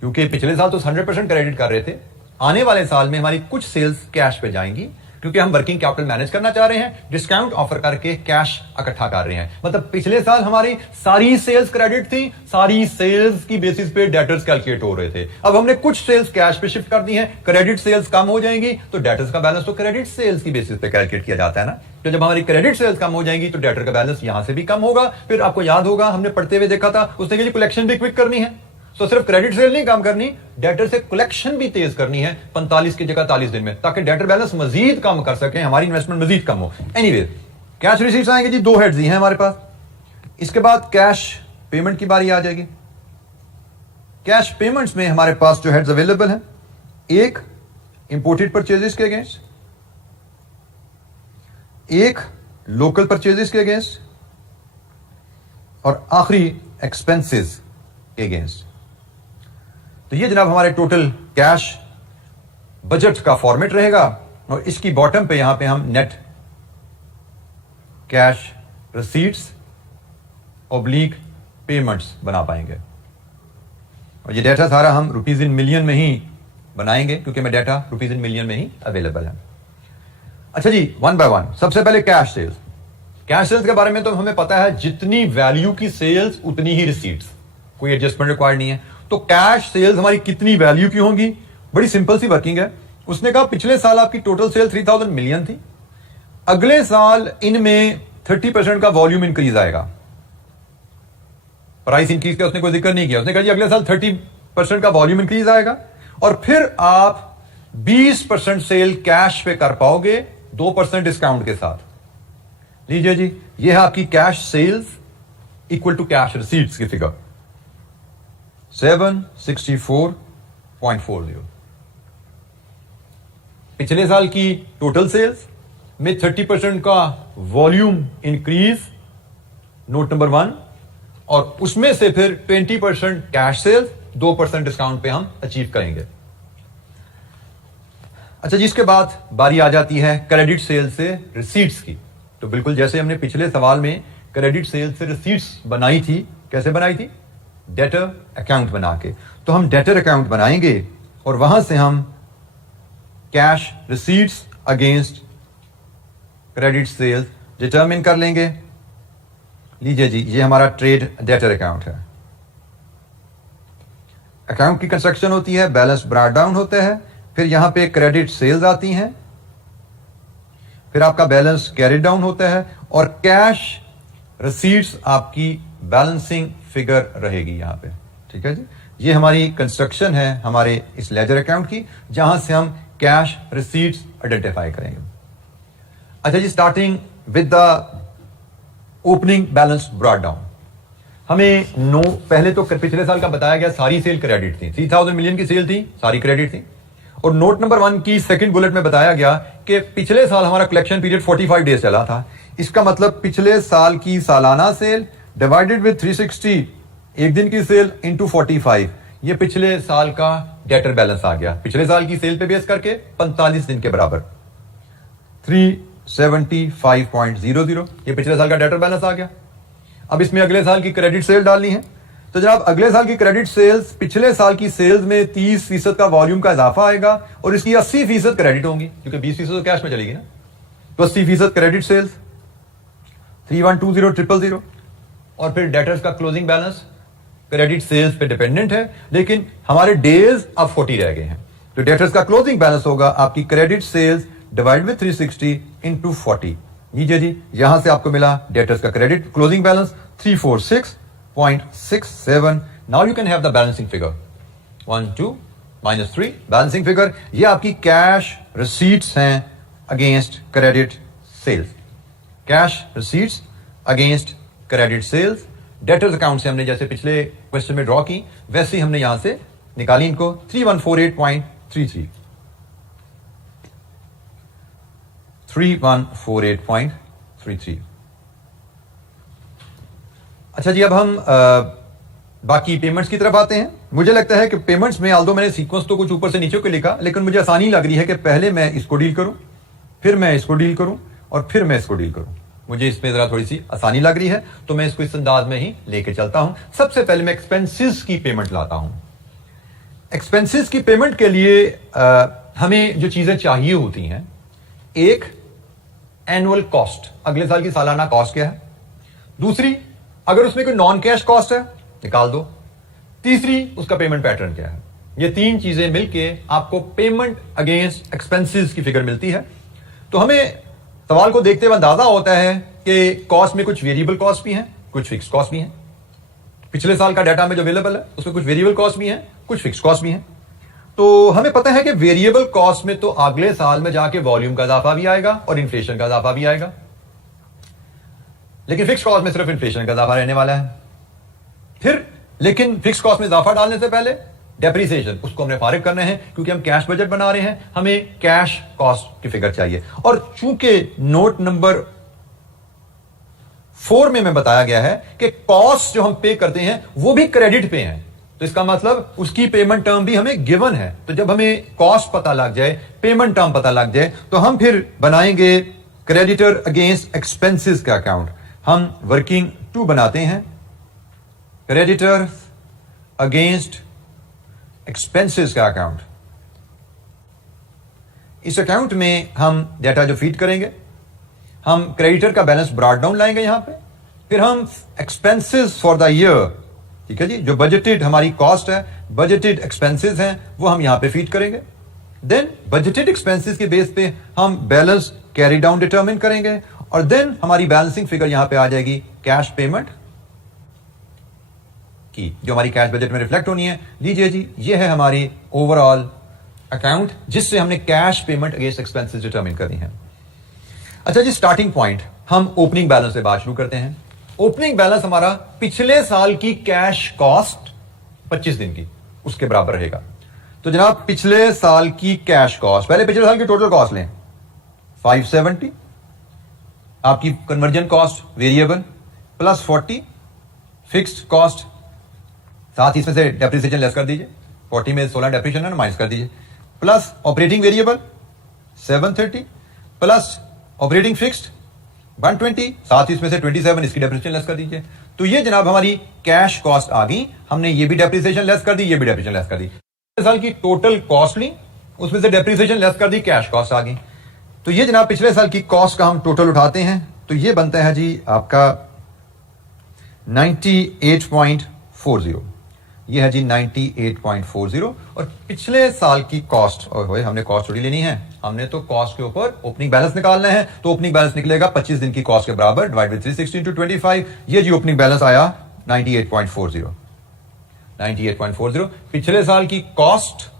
क्योंकि पिछले साल तो 100% क्रेडिट कर रहे थे, आने वाले साल में हमारी कुछ सेल्स कैश पे जाएंगी, क्योंकि हम वर्किंग कैपिटल मैनेज करना चाह रहे हैं, डिस्काउंट ऑफर करके कैश इकट्ठा कर रहे हैं। मतलब पिछले साल हमारी सारी सेल्स क्रेडिट थी, सारी सेल्स की बेसिस पे डेटर्स कैलकुलेट हो रहे थे। अब हमने कुछ सेल्स कैश पे शिफ्ट कर दी हैं, क्रेडिट सेल्स कम हो जाएंगी, तो डेटर्स का बैलेंस तो क्रेडिट सेल्स की बेसिस पे कैलकुलेट किया जाता है ना। तो जब हमारी क्रेडिट सेल्स कम हो जाएंगी तो डेटर का बैलेंस यहां से भी कम होगा। फिर आपको याद होगा हमने पढ़ते हुए देखा था, उसने कहा कलेक्शन भी क्विक करनी है, तो सिर्फ क्रेडिट सेल नहीं काम करनी, डेटर से कलेक्शन भी तेज करनी है 45 की जगह 40 दिन में, ताकि डेटर बैलेंस मजीद कम कर सके, हमारी इन्वेस्टमेंट मजीद कम हो। एनीवे, कैश रिसीट्स आएंगे जी, दो हेड्स ही हैं हमारे पास। इसके बाद कैश पेमेंट की बारी आ जाएगी। कैश पेमेंट्स में हमारे पास जो हेड्स अवेलेबल हैं, एक इंपोर्टेड परचेजेस के अगेंस्ट, एक लोकल परचेजेस के अगेंस्ट, और आखिरी एक्सपेंसेस के अगेंस्ट। तो ये जनाब हमारे टोटल कैश बजट का फॉर्मेट रहेगा, और इसकी बॉटम पे यहां पे हम net cash receipts oblique payments बना पाएंगे। और ये डेटा सारा हम रुपीज इन मिलियन में ही बनाएंगे, क्योंकि मैं डेटा रुपीज इन मिलियन में ही अवेलेबल है। अच्छा जी, वन बाय वन। सबसे पहले कैश सेल्स। कैश सेल्स के बारे में तो हमें पता है, जितनी वैल्यू की सेल्स उतनी ही रिसीट्स, कोई एडजस्टमेंट रिक्वायर्ड नहीं है। तो कैश सेल्स हमारी कितनी वैल्यू की होंगी? बड़ी सिंपल सी वर्किंग है। उसने कहा पिछले साल आपकी टोटल सेल 3000 मिलियन थी, अगले साल इनमें 30% का वॉल्यूम इंक्रीज आएगा। प्राइस इंक्रीज का उसने कोई जिक्र नहीं किया, उसने कहा जी अगले साल 30% का वॉल्यूम इंक्रीज आएगा, और फिर आप 20% सेल कैश पे कर पाओगे 2% डिस्काउंट के साथ। लीजिए जी, ये है आपकी cash sales equal to cash receipts की फिगर 764.40। पिछले साल की टोटल सेल्स में 30% का वॉल्यूम इंक्रीज, नोट नंबर 1, और उसमें से फिर 20% कैश सेल्स, 2% डिस्काउंट पे हम अचीव करेंगे। अच्छा जी, इसके बाद बारी आ जाती है क्रेडिट सेल से रिसीट्स की। तो बिल्कुल जैसे हमने पिछले सवाल में क्रेडिट सेल से रिसीट्स बनाई थी, कैसे बनाई थी? डेटर अकाउंट बना के। तो हम डेटर अकाउंट बनाएंगे और वहां से हम cash receipts against credit sales determine कर लेंगे। लीजिए जी, ये हमारा ट्रेड डेटर अकाउंट है। अकाउंट की कंस्ट्रक्शन होती है, बैलेंस ब्रॉट डाउन होता है, फिर यहां पे क्रेडिट सेल्स आती हैं, फिर आपका बैलेंस कैरी डाउन होता है, और कैश रिसीट्स आपकी बैलेंसिंग फिगर रहेगी यहां पे। ठीक है जी, ये हमारी कंस्ट्रक्शन है हमारे इस लेजर अकाउंट की, जहां से हम कैश रिसीट्स आइडेंटिफाई करेंगे। अच्छा जी, starting with the opening balance brought down. हमें पहले तो पिछले साल का बताया गया सारी सेल क्रेडिट थी, 3000 मिलियन की सेल थी, सारी क्रेडिट थी। और नोट नंबर 1 की सेकंड बुलेट में बताया गया कि पिछले साल हमारा कलेक्शन पीरियड 45 डेज चला था। इसका मतलब पिछले साल की सालाना सेल डिवाइडेड विद 360, एक दिन की सेल इंटू 45, ये पिछले साल का डेटर बैलेंस आ गया। पिछले साल की सेल पे बेस करके 45 दिन के बराबर 375.00, ये पिछले साल का डेटर बैलेंस आ गया। अब इसमें अगले साल की क्रेडिट सेल डालनी है। तो जनाब अगले साल की क्रेडिट सेल्स पिछले साल की सेल्स में 30% का वॉल्यूम का इजाफा आएगा और इसकी 80% क्रेडिट होंगी, क्योंकि 20% तो कैश में चलेगी ना। तो 80% क्रेडिट सेल्स 3120,000 और फिर डेटर्स का क्लोजिंग बैलेंस क्रेडिट सेल्स पे डिपेंडेंट है, लेकिन हमारे डेज अब 40 रह गए हैं। तो डेटर्स का क्लोजिंग बैलेंस होगा आपकी credit sales divide with 360 into 40। लीजिए जी, यहां से आपको मिला डेटर्स का credit closing balance 346.67। Now you can have the balancing figure 1 2 -3 balancing figure. ये आपकी कैश रिसीट्स हैं against credit sales, cash receipts against credit sales. Debtors account से हमने जैसे पिछले क्वेश्चन में ड्रॉ की वैसे ही हमने यहां से निकाली इनको 3148.33 3148.33। अच्छा जी, अब हम बाकी पेमेंट्स की तरफ आते हैं। मुझे लगता है कि पेमेंट्स में आल्दो मैंने सीक्वेंस तो कुछ ऊपर से नीचे को लिखा, लेकिन मुझे आसानी लग रही है कि पहले मैं इसको डील करूं, फिर मैं इसको डील करूं और फिर मैं इसको डील करूं। मुझे इसमें जरा थोड़ी सी आसानी लग रही है, तो मैं इसको इस अंदाज में ही लेके चलता हूं। सबसे पहले मैं एक्सपेंसेस की पेमेंट लाता हूं। एक्सपेंसेस की पेमेंट के लिए हमें जो चीजें चाहिए होती हैं, एक एनुअल कॉस्ट, अगले साल की सालाना कॉस्ट क्या है। दूसरी, अगर उसमें कोई नॉन कैश कॉस्ट है निकाल दो। तीसरी, उसका पेमेंट पैटर्न क्या है। ये तीन चीजें मिलके आपको पेमेंट अगेंस्ट एक्सपेंसेस की फिगर मिलती है। तो हमें सवाल को देखते हुए अंदाजा होता है कि कॉस्ट में कुछ वेरिएबल कॉस्ट भी हैं, कुछ फिक्स कॉस्ट भी हैं। पिछले साल का डाटा में जो अवेलेबल है उसमें कुछ वेरिएबल कॉस्ट भी हैं, कुछ फिक्स कॉस्ट भी हैं। तो हमें पता है कि वेरिएबल कॉस्ट में तो अगले साल में जाके वॉल्यूम का इजाफा भी आएगा और इन्फ्लेशन का इजाफा भी आएगा, लेकिन फिक्स कॉस्ट में सिर्फ इन्फ्लेशन का इजाफा रहने वाला है। फिर लेकिन फिक्स कॉस्ट में इजाफा डालने से पहले डेप्रिसिएशन उसको हमने फारिग करना है, क्योंकि हम कैश बजट बना रहे हैं, हमें कैश कॉस्ट की फिगर चाहिए। और चूंकि नोट नंबर 4 में मैं बताया गया है कि कॉस्ट जो हम पे करते हैं वो भी क्रेडिट पे हैं, तो इसका मतलब उसकी पेमेंट टर्म भी हमें गिवन है। तो जब हमें कॉस्ट पता लग जाए, पेमेंट टर्म पता लग जाए, तो हम फिर बनाएंगे क्रेडिटर अगेंस्ट एक्सपेंसेस का अकाउंट। हम वर्किंग 2 बनाते हैं, क्रेडिटर अगेंस्ट एक्सपेंसेस का अकाउंट। इस अकाउंट में हम डाटा जो फीड करेंगे, हम क्रेडिटर का बैलेंस ब्रॉट डाउन लाएंगे यहां पे, फिर हम एक्सपेंसेस फॉर द ईयर, ठीक है जी, जो बजटेड हमारी कॉस्ट है, बजटेड एक्सपेंसेस हैं, वो हम यहां पे फीड करेंगे। देन बजटेड एक्सपेंसेस के बेस पे हम बैलेंस कैरी डाउन डिटरमिन करेंगे और देन हमारी बैलेंसिंग फिगर यहां पे आ जाएगी कैश पेमेंट की, जो हमारी कैश बजट में रिफ्लेक्ट होनी है। लीजिए जी, ये है हमारी ओवरऑल अकाउंट जिससे हमने cash payment against expenses determine करनी है। अच्छा जी, स्टार्टिंग पॉइंट हम ओपनिंग बैलेंस से बात शुरू करते हैं। ओपनिंग बैलेंस हमारा पिछले साल की कैश कॉस्ट 25 दिन की उसके बराबर रहेगा। तो जनाब पिछले साल की कैश कॉस्ट, पहले पिछले साल की टोटल कॉस्ट लें 570, आपकी conversion cost variable plus 40 fixed cost, साथ ही इसमें से डेप्रिसिएशन लेस कर दीजिए, 40 में 16 डेप्रिसिएशन है माइनस कर दीजिए, plus operating variable 730 plus operating fixed 120, साथ ही इसमें से 27 इसकी डेप्रिसिएशन लेस कर दीजिए। तो ये जनाब हमारी कैश कॉस्ट आ गई। हमने ये भी डेप्रिसिएशन लेस कर दी, ये भी डेप्रिसिएशन लेस कर दी। पिछले साल की टोटल कॉस्ट ली, उसमें से डेप्रिसिएशन लेस कर दी, कैश कॉस्ट आ गई। तो ये जनाब पिछले साल की कॉस्ट का हम टोटल उठाते हैं, तो ये बनता है जी आपका 98.40, ये है जी 98.40। और पिछले साल की कॉस्ट, और हमने कॉस्ट थोड़ी लेनी है, हमने तो कॉस्ट के ऊपर ओपनिंग बैलेंस निकालना है। तो ओपनिंग बैलेंस निकलेगा 25 दिन की कॉस्ट के बराबर डिवाइड बाय 360 into 25। ये जी ओपनिंग बैलेंस आया 98.40। 98.40 पिछले साल की कॉस्ट,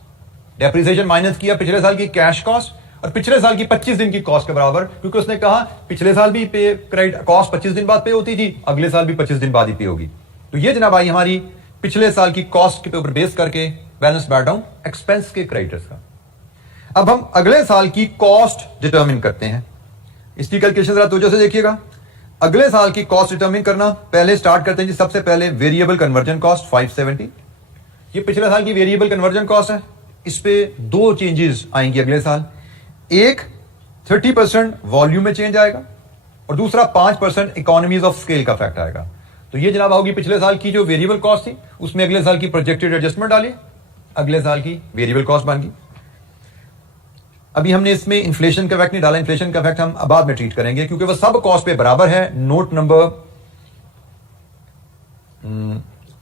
डेप्रिसिएशन माइनस किया पिछले साल की कैश कॉस्ट, और पिछले साल की 25 दिन की कॉस्ट के बराबर, क्योंकि उसने कहा पिछले साल भी पे क्रेडिट कॉस्ट 25 दिन बाद पे होती थी, अगले साल भी 25 दिन बाद ही पे होगी। तो ये जनाब आई हमारी पिछले साल की कॉस्ट के ऊपर बेस करके बैलेंस बैकडाउन एक्सपेंस के क्रेडिटर्स का। अब हम अगले साल की कॉस्ट डिटरमिन करते हैं। इसकी कैलकुलेशन जरा तवज्जो से देखिएगा। अगले साल की कॉस्ट डिटरमिन करना, पहले स्टार्ट करते हैं जी सबसे पहले वेरिएबल कन्वर्जन कॉस्ट 570। ये पिछले साल की वेरिएबल कन्वर्जन कॉस्ट है। इस पे दो चेंजेस आएंगी अगले साल। एक 30% वॉल्यूम में चेंज आएगा और दूसरा 5% इकोनॉमीज ऑफ स्केल का फैक्ट आएगा। तो ये जनाब होगी पिछले साल की जो वेरिएबल कॉस्ट थी, उसमें अगले साल की प्रोजेक्टेड एडजस्टमेंट डाली, अगले साल की वेरिएबल कॉस्ट बन गई। अभी हमने इसमें इन्फ्लेशन का फैक्ट नहीं डाला, इन्फ्लेशन का फैक्ट हम बाद में ट्रीट करेंगे क्योंकि वह सब कॉस्ट पे बराबर है। नोट नंबर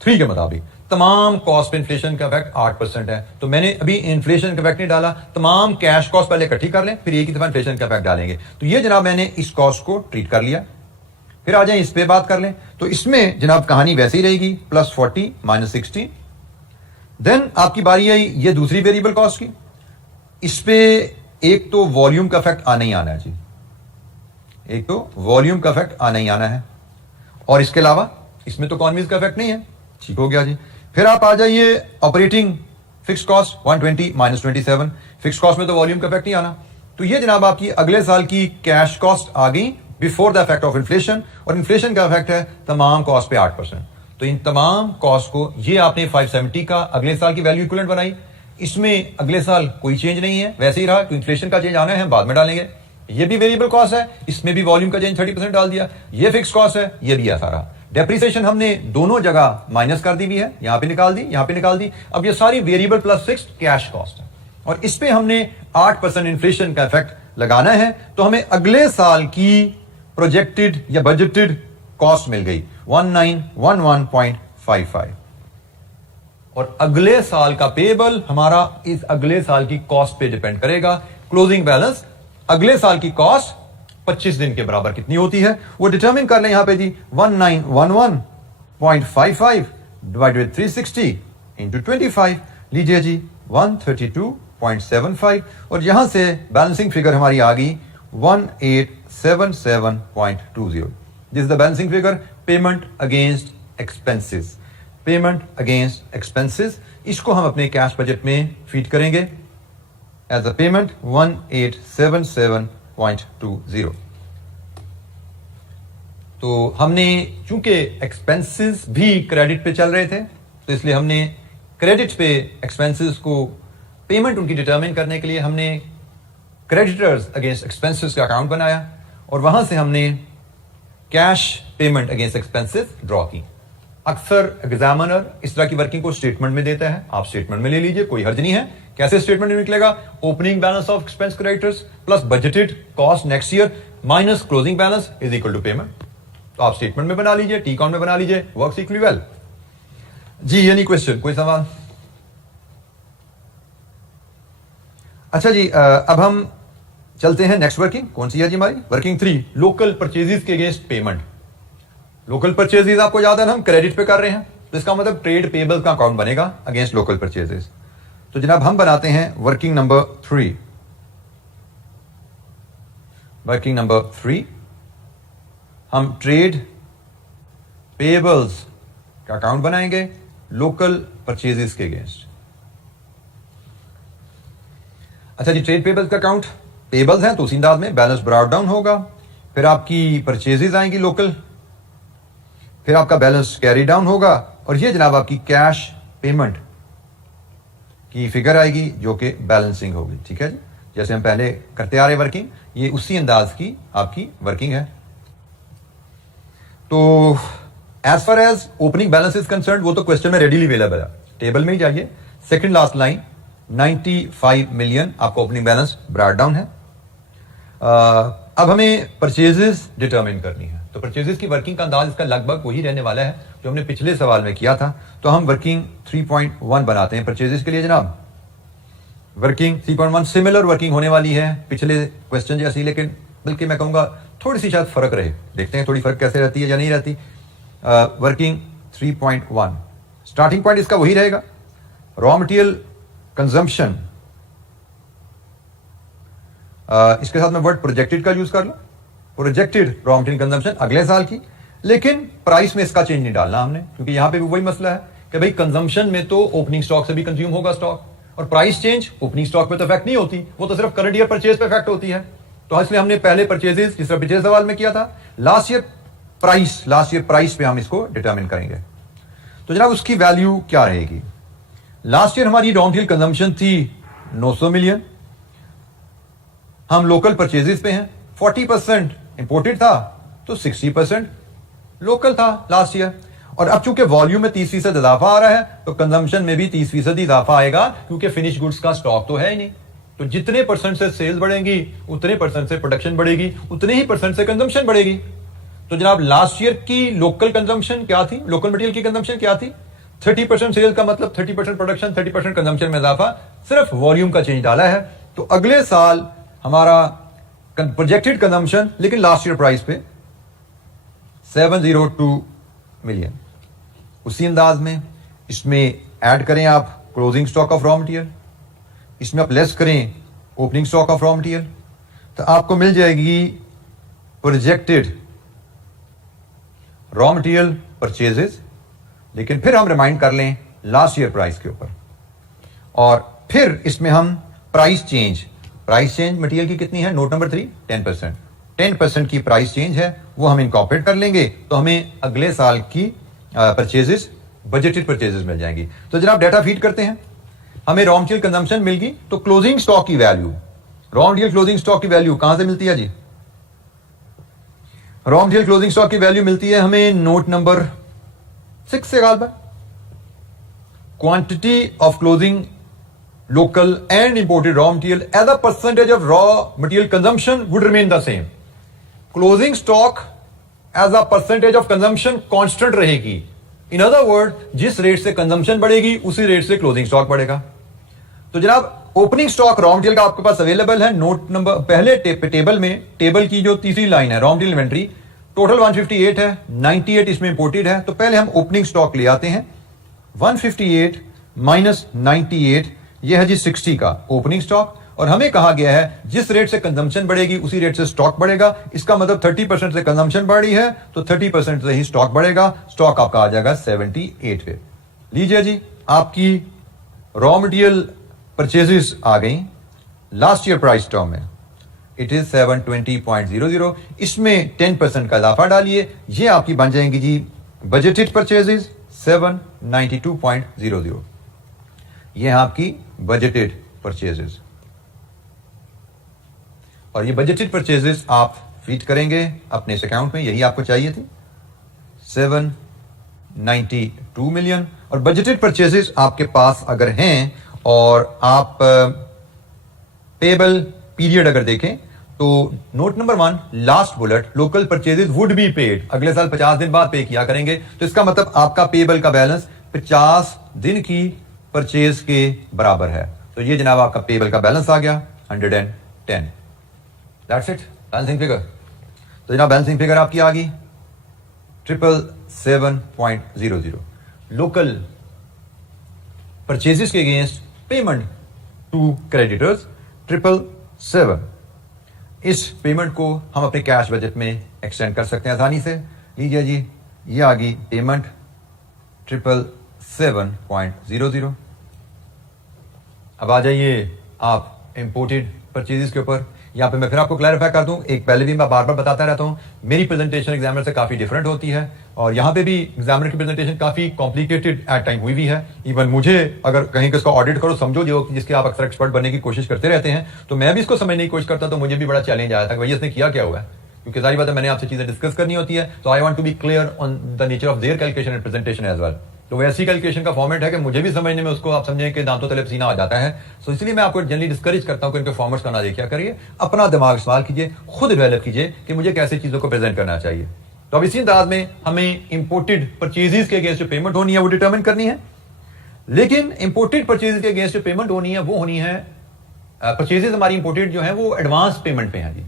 3 के मुताबिक तमाम कॉस्ट पे इन्फ्लेशन का फैक्ट 8% है। तो मैंने अभी इन्फ्लेशन का फैक्ट नहीं डाला, तमाम कैश कॉस्ट पहले इकट्ठी कर लें, फिर एक ही दफा इन्फ्लेशन का फैक्ट डालेंगे। तो ये जनाब मैंने इस कॉस्ट को ट्रीट कर लिया। फिर आ जाए इस पे बात कर लें। तो इसमें जनाब कहानी वैसे ही रहेगी, +40 -60। देन आपकी बारी आई ये दूसरी वेरिएबल कॉस्ट की। इस पे एक तो वॉल्यूम का फैक्ट आना ही आना है जी, एक तो वॉल्यूम का फैक्ट आना ही आना है, और इसके अलावा इसमें तो इकोनॉमीज का फैक्ट नहीं है। ठीक हो गया जी। फिर आप आ जाइए operating fix cost 120 -27। Fix cost में तो वॉल्यूम का फैक्ट नहीं आना। तो ये जनाब आपकी अगले साल की कैश कॉस्ट आ गई before the effect of inflation, और इन्फ्लेशन का इफेक्ट है तमाम कॉस्ट पे 8%। तो इन तमाम कॉस्ट को ये आपने 570 का अगले साल की वैल्यू इक्विवेलेंट बनाई। इसमें अगले साल कोई चेंज नहीं है, वैसे ही रहा। तो इन्फ्लेशन का चेंज आना है, हम बाद में डालेंगे। ये भी वेरिएबल कॉस्ट है, इसमें भी वॉल्यूम का चेंज 30% डाल दिया। ये फिक्स कॉस्ट है, ये भी ऐसा रहा। डेप्रिसिएशन हमने दोनों जगह माइनस कर दी हुई है, यहां पे निकाल दी, यहां पे निकाल दी। अब ये सारी variable plus fixed cash cost है, और इस पे हमने 8% इन्फ्लेशन का इफेक्ट लगाना है। तो हमें अगले साल की प्रोजेक्टेड या बजटेड कॉस्ट मिल गई 1911.55, और अगले साल का पेबल हमारा इस अगले साल की कॉस्ट पे डिपेंड करेगा। क्लोजिंग बैलेंस अगले साल की कॉस्ट 25 दिन के बराबर कितनी होती है वो डिटरमिन कर लें यहां पे जी। 1911.55 डिवाइडेड बाय 360 इंटू 25 लीजिए जी 132.75, और यहां से बैलेंसिंग फिगर हमारी आ गई 1877.20। This is the balancing figure, payment against expenses, payment against expenses. इसको हम अपने कैश बजट में फीड करेंगे एज अ पेमेंट 1877.20। तो हमने चूंकि एक्सपेंसेस भी क्रेडिट पे चल रहे थे, तो इसलिए हमने क्रेडिट पे एक्सपेंसेस को पेमेंट उनकी डिटरमिन करने के लिए हमने क्रेडिटर्स अगेंस्ट एक्सपेंसेस का अकाउंट बनाया, और वहां से हमने cash payment against expenses draw की। अक्सर एग्जामिनर इस तरह की वर्किंग को स्टेटमेंट में देता है, आप स्टेटमेंट में ले लीजिए, कोई हर्ज नहीं है। कैसे स्टेटमेंट में निकलेगा? Opening balance of expense creditors plus budgeted cost next year minus closing balance is equal to payment. तो आप स्टेटमेंट में बना लीजिए, टी अकाउंट में बना लीजिए, वर्क्स इक्वली वेल जी। एनी क्वेश्चन, कोई सवाल? अच्छा जी, अब हम चलते हैं नेक्स्ट वर्किंग। कौन सी है जी हमारी? वर्किंग 3, लोकल परचेजेस के अगेंस्ट पेमेंट। लोकल परचेजेस आपको याद है ना, हम क्रेडिट पे कर रहे हैं, तो इसका मतलब ट्रेड पेबल का अकाउंट बनेगा अगेंस्ट लोकल परचेजेस। तो जनाब हम बनाते हैं वर्किंग नंबर 3। वर्किंग नंबर 3 हम ट्रेड पेबल्स का अकाउंट बनाएंगे लोकल परचेजेस के अगेंस्ट। अच्छा जी, ट्रेड पेबल्स का अकाउंट, पेबल्स हैं तो उसी अंदाज में बैलेंस ब्रॉट डाउन होगा। फिर आपकी परचेजेस आएंगी लोकल, फिर आपका बैलेंस कैरी डाउन होगा, और ये जनाब आपकी कैश पेमेंट की फिगर आएगी जो कि बैलेंसिंग होगी। ठीक है जी, जैसे हम पहले करते आ रहे वर्किंग, ये उसी अंदाज की आपकी वर्किंग है। तो as far as opening balance is concern, वो तो क्वेश्चन में रेडीली अवेलेबल है, टेबल में ही जाइए, सेकंड लास्ट लाइन 95 मिलियन आपका ओपनिंग बैलेंस ब्रॉट डाउन है। अब हमें परचेजेस डिटरमिन करनी है, तो परचेजेस की वर्किंग का अंदाज इसका लगभग वही रहने वाला है जो हमने पिछले सवाल में किया था। तो हम वर्किंग 3.1 बनाते हैं परचेजेस के लिए जनाब। वर्किंग 3.1 सिमिलर वर्किंग होने वाली है पिछले क्वेश्चन जैसी, लेकिन बल्कि मैं कहूंगा थोड़ी सी शायद फर्क रहे। देखते हैं थोड़ी फर्क कैसे रहती है या नहीं रहती। वर्किंग 3.1 स्टार्टिंग पॉइंट इसका वही रहेगा, रॉ मटेरियल कंजम्पशन इसके साथ मैं वर्ड प्रोजेक्टेड का यूज कर लूं, प्रोजेक्टेड रॉ मटेरियल कंजम्पशन अगले साल की, लेकिन प्राइस में इसका चेंज नहीं डालना हमने, क्योंकि यहां पे भी वही मसला है कि भाई कंजम्पशन में तो ओपनिंग स्टॉक से भी कंज्यूम होगा स्टॉक, और प्राइस चेंज ओपनिंग स्टॉक पे तो इफेक्ट नहीं होती, वो तो सिर्फ करंट ईयर परचेज पे इफेक्ट होती है। तो इसलिए हमने पहले परचेजेस, जिस तरह पिछले सवाल में किया था, लास्ट ईयर प्राइस पे हम इसको डिटरमिन करेंगे। तो जनाब उसकी वैल्यू क्या रहेगी? लास्ट ईयर हमारी रॉ मटेरियल कंजम्पशन थी 900 मिलियन, हम लोकल परचेजेस पे हैं, 40% इंपोर्टेड था तो 60% लोकल था लास्ट ईयर, और अब चूंकि वॉल्यूम में 30% इजाफा आ रहा है तो कंजम्पशन में भी 30% इजाफा आएगा, क्योंकि फिनिश गुड्स का स्टॉक तो है ही नहीं। तो जितने परसेंट से सेल्स बढ़ेंगी उतने परसेंट से प्रोडक्शन बढ़ेगी, उतने ही परसेंट से कंजम्पशन बढ़ेगी। तो जनाब लास्ट ईयर की लोकल कंजम्पशन क्या थी, लोकल मटेरियल की कंजम्पशन क्या थी? 30% सेल्स का मतलब 30% प्रोडक्शन, 30% कंजम्पशन में इजाफा, सिर्फ वॉल्यूम का चेंज डाला है। तो अगले साल हमारा प्रोजेक्टेड कंजम्पशन, लेकिन लास्ट ईयर प्राइस पे 702 मिलियन। उसी अंदाज में इसमें ऐड करें आप closing stock of raw material, इसमें आप लेस करें opening stock of raw material, तो आपको मिल जाएगी प्रोजेक्टेड रॉ मटेरियल परचेजेस, लेकिन फिर हम रिमाइंड कर लें लास्ट ईयर प्राइस के ऊपर, और फिर इसमें हम प्राइस चेंज मटेरियल की कितनी है, नोट नंबर 3, 10% की प्राइस चेंज है, वो हम इनकॉर्पोरेट कर लेंगे, तो हमें अगले साल की परचेजेस, बजटेड परचेजेस मिल जाएंगी। तो जनाब डाटा फीड करते हैं, हमें रॉ मटेरियल कंजम्पशन मिल गई, तो क्लोजिंग स्टॉक की value, raw material closing stock की वैल्यू कहां से मिलती है जी? रॉ मटेरियल क्लोजिंग स्टॉक की वैल्यू मिलती है हमें नोट नंबर 6 से गालबा, quantity of closing local and imported raw material as a percentage of raw material consumption would remain the same. Closing stock as a percentage of consumption constant रहेगी। In other word, जिस rate से consumption बढ़ेगी उसी rate से closing stock बढ़ेगा। तो जनाब opening stock raw material का आपके पास अवेलेबल है, नोट नंबर पहले टेबल में, टेबल की जो तीसरी लाइन है रॉ मटेरियल इन्वेंट्री, टोटल 158 है, 98 इसमें इंपोर्टेड है, तो पहले हम ओपनिंग स्टॉक ले आते हैं। 158 माइनस 98, यह है जी 60 का ओपनिंग स्टॉक, और हमें कहा गया है जिस रेट से कंजम्पशन बढ़ेगी उसी रेट से स्टॉक बढ़ेगा। इसका मतलब 30% से कंजम्पशन बढ़ी है तो 30% से ही स्टॉक बढ़ेगा। स्टॉक आपका आ जाएगा 78 पे। लीजिए जी, आपकी रॉ मटेरियल परचेजेस आ गई लास्ट ईयर प्राइस टर्म में, इट इज 720.00, इसमें 10% का इजाफा डालिए, ये आपकी बन जाएंगी जी बजटेड परचेजेस 792.00। ये है आपकी बजटेड परचेजेस, और ये बजटेड परचेजेस आप फीड करेंगे अपने इस अकाउंट में, यही आपको चाहिए थी 792 मिलियन। और बजटेड परचेजेस आपके पास अगर हैं और आप पेबल पीरियड अगर देखें तो note number 1 last bullet, local purchases would be paid, अगले साल 50 दिन बाद पे किया करेंगे, तो इसका मतलब आपका पेबल का बैलेंस 50 दिन की परचेज के बराबर है। तो ये जनाब आपका पेबल का बैलेंस आ गया 110। That's it, balancing figure. तो जनाब बैलेंसिंग फिगर आपकी आ गई 777.00। लोकल परचेजेस के अगेंस्ट पेमेंट टू क्रेडिटर्स 777। इस पेमेंट को हम अपने कैश बजट में एक्सटेंड कर सकते हैं आसानी से। लीजिए जी, ये आ गई पेमेंट 777.00। अब आ जाइए आप इंपोर्टेड परचेजेस के ऊपर। यहां पे मैं फिर आपको क्लैरिफाई कर दूं, एक पहले भी मैं बार बार बताता रहता हूं, मेरी प्रेजेंटेशन एग्जामिनर से काफी डिफरेंट होती है, और यहां पे भी एग्जामिनर की प्रेजेंटेशन काफी कॉम्प्लिकेटेड एट टाइम हुई भी है। इवन मुझे अगर कहीं किसको ऑडिट करो, समझो जो जिसके आप अक्सर एक्सपर्ट बनने की कोशिश करते रहते हैं, तो मैं भी इसको समझने की कोशिश करता, तो मुझे भी बड़ा चैलेंज आया था कि भाई इसने किया क्या हुआ है, क्योंकि सारी बात है मैंने आपसे चीजें डिस्कस करनी होती है, तो I want to be clear on the nature of their calculation and presentation as well. तो वैसी कैलकुलेशन का फॉर्मेट है कि मुझे भी समझने में उसको आप समझें कि दांतों तले पसीना आ जाता है। सो इसलिए मैं आपको जनरली डिस्करेज करता हूं कि इनके फॉर्मेट्स का ना देखिए करिए, अपना दिमाग इस्तेमाल कीजिए, खुद डेवलप कीजिए कि मुझे कैसे चीजों को प्रेजेंट करना चाहिए। तो अब इसी अंदाज में हमें इंपोर्टेड परचेजेस के अगेंस्ट जो पेमेंट होनी है वो डिटरमिन करनी है, लेकिन इंपोर्टेड परचेजेस के अगेंस्ट जो पेमेंट होनी है वो होनी है, परचेजेस हमारी इंपोर्टेड जो है वो एडवांस पेमेंट पे है जी।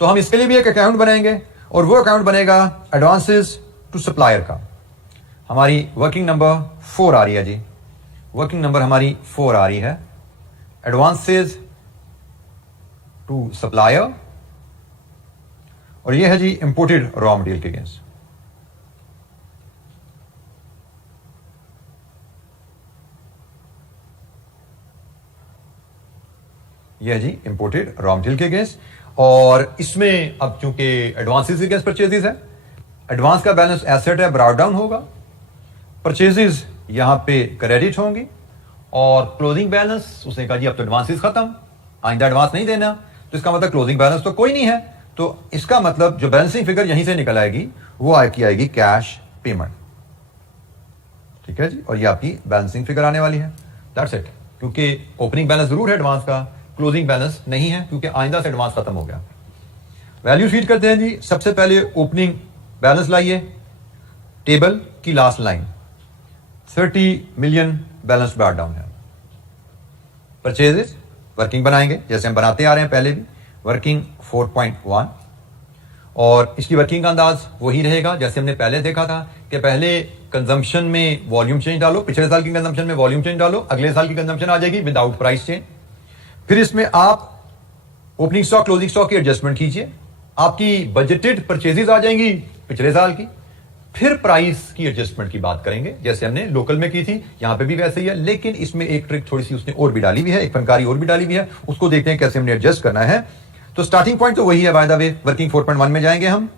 तो हम इसके लिए भी एक अकाउंट बनाएंगे, और वो अकाउंट बनेगा एडवांसेस टू सप्लायर का। हमारी वर्किंग नंबर 4 आ रही है जी, वर्किंग नंबर हमारी 4 आ रही है, एडवांसेस टू सप्लायर, और ये है जी इंपोर्टेड रॉ मटेरियल के अगेंस्ट। ये है जी इंपोर्टेड रॉ मटेरियल के अगेंस्ट, और इसमें अब चूंकि एडवांसेस के अगेंस्ट परचेजेस है, एडवांस का बैलेंस एसेट है, ब्राउट डाउन होगा, परचेजेस यहां पे क्रेडिट होंगी, और क्लोजिंग बैलेंस उसने कहा जी अब तो एडवांसेस खत्म, आइंदा एडवांस नहीं देना, तो इसका मतलब क्लोजिंग बैलेंस तो कोई नहीं है, तो इसका मतलब जो बैलेंसिंग फिगर यहीं से निकल आएगी वो आएगी कैश पेमेंट। ठीक है जी, और ये आपकी बैलेंसिंग फिगर आने वाली है, दैट्स इट। क्योंकि ओपनिंग बैलेंस जरूर है एडवांस का, क्लोजिंग बैलेंस नहीं है क्योंकि आइंदा से एडवांस खत्म हो गया। वैल्यू शीट करते हैं जी। सबसे पहले ओपनिंग बैलेंस लाइए, टेबल की last line 30 million balance brought down है। परचेजेस वर्किंग बनाएंगे जैसे हम बनाते आ रहे हैं पहले भी, वर्किंग 4.1, और इसकी वर्किंग का अंदाज वही रहेगा जैसे हमने पहले देखा था कि पहले कंजम्पशन में वॉल्यूम चेंज डालो, पिछले साल की कंजम्पशन में वॉल्यूम चेंज डालो, अगले साल की कंजम्पशन आ जाएगी विदाउट प्राइस चेंज। फिर इसमें आप ओपनिंग स्टॉक क्लोजिंग स्टॉक की एडजस्टमेंट कीजिए, आपकी बजटेड परचेजेस आ जाएंगी पिछले साल की, फिर प्राइस की एडजस्टमेंट की बात करेंगे जैसे हमने लोकल में की थी, यहां पे भी वैसे ही है, लेकिन इसमें एक ट्रिक थोड़ी सी उसने और भी डाली हुई है, एक फनकारी और भी डाली हुई है, उसको देखते हैं कैसे हमने एडजस्ट करना है। तो स्टार्टिंग पॉइंट तो वही है बाय द वे, वर्किंग 4.1 में जाएंगे हम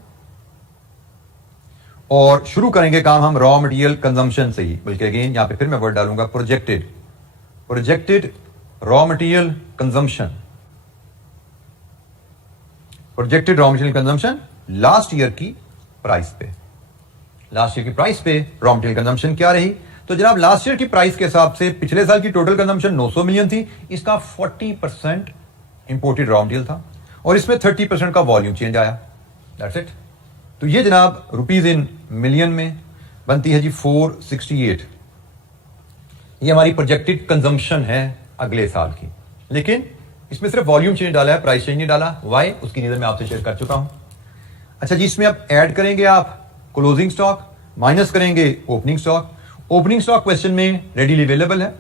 और शुरू करेंगे काम हम रॉ मटेरियल कंजम्पशन से ही, बल्कि अगेन यहां पे फिर मैं वर्ड डालूंगा projected raw material consumption, projected raw material consumption last year की प्राइस पे, लास्ट ईयर की प्राइस पे रॉ मटेरियल कंजम्पशन क्या रही। तो जनाब लास्ट ईयर की प्राइस के हिसाब से पिछले साल की टोटल कंजम्पशन 900 मिलियन थी, इसका 40% इंपोर्टेड रॉ मटेरियल था और इसमें 30% का वॉल्यूम चेंज आया, दैट्स इट। तो ये जनाब रुपीज इन मिलियन में बनती है जी 468, ये हमारी प्रोजेक्टेड कंजम्पशन है अगले साल की, लेकिन इसमें सिर्फ वॉल्यूम चेंज डाला है, प्राइस चेंज नहीं डाला। वाई, उसकी रीजन मैं आपसे शेयर कर चुका हूं। अच्छा जी, इसमें अब ऐड करेंगे आप क्लोजिंग स्टॉक, माइनस करेंगे opening stock. Opening stock question में रेडीली अवेलेबल है,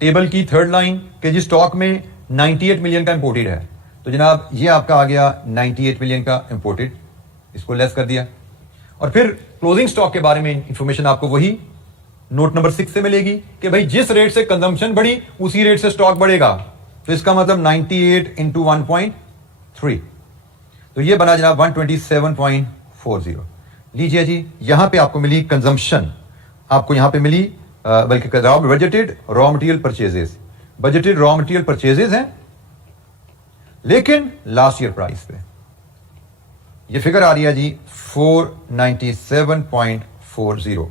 टेबल की थर्ड लाइन के जी स्टॉक में 98 मिलियन का इंपोर्टेड है, तो जनाब ये आपका आ गया 98 मिलियन का इंपोर्टेड, इसको लेस कर दिया। और फिर क्लोजिंग स्टॉक के बारे में इंफॉर्मेशन आपको वही नोट नंबर 6 से मिलेगी कि भाई जिस रेट से कंजम्पशन बढ़ी उसी रेट से स्टॉक बढ़ेगा, तो इसका मतलब 98 इंटू 1.3, तो ये बना जनाब 127.40। लीजिए जी, यहां पे आपको मिली कंजम्पशन, आपको यहां पे मिली बल्कि budgeted raw material purchases, budgeted raw material purchases हैं लेकिन लास्ट ईयर प्राइस पे ये फिगर आ रही है जी 497.40।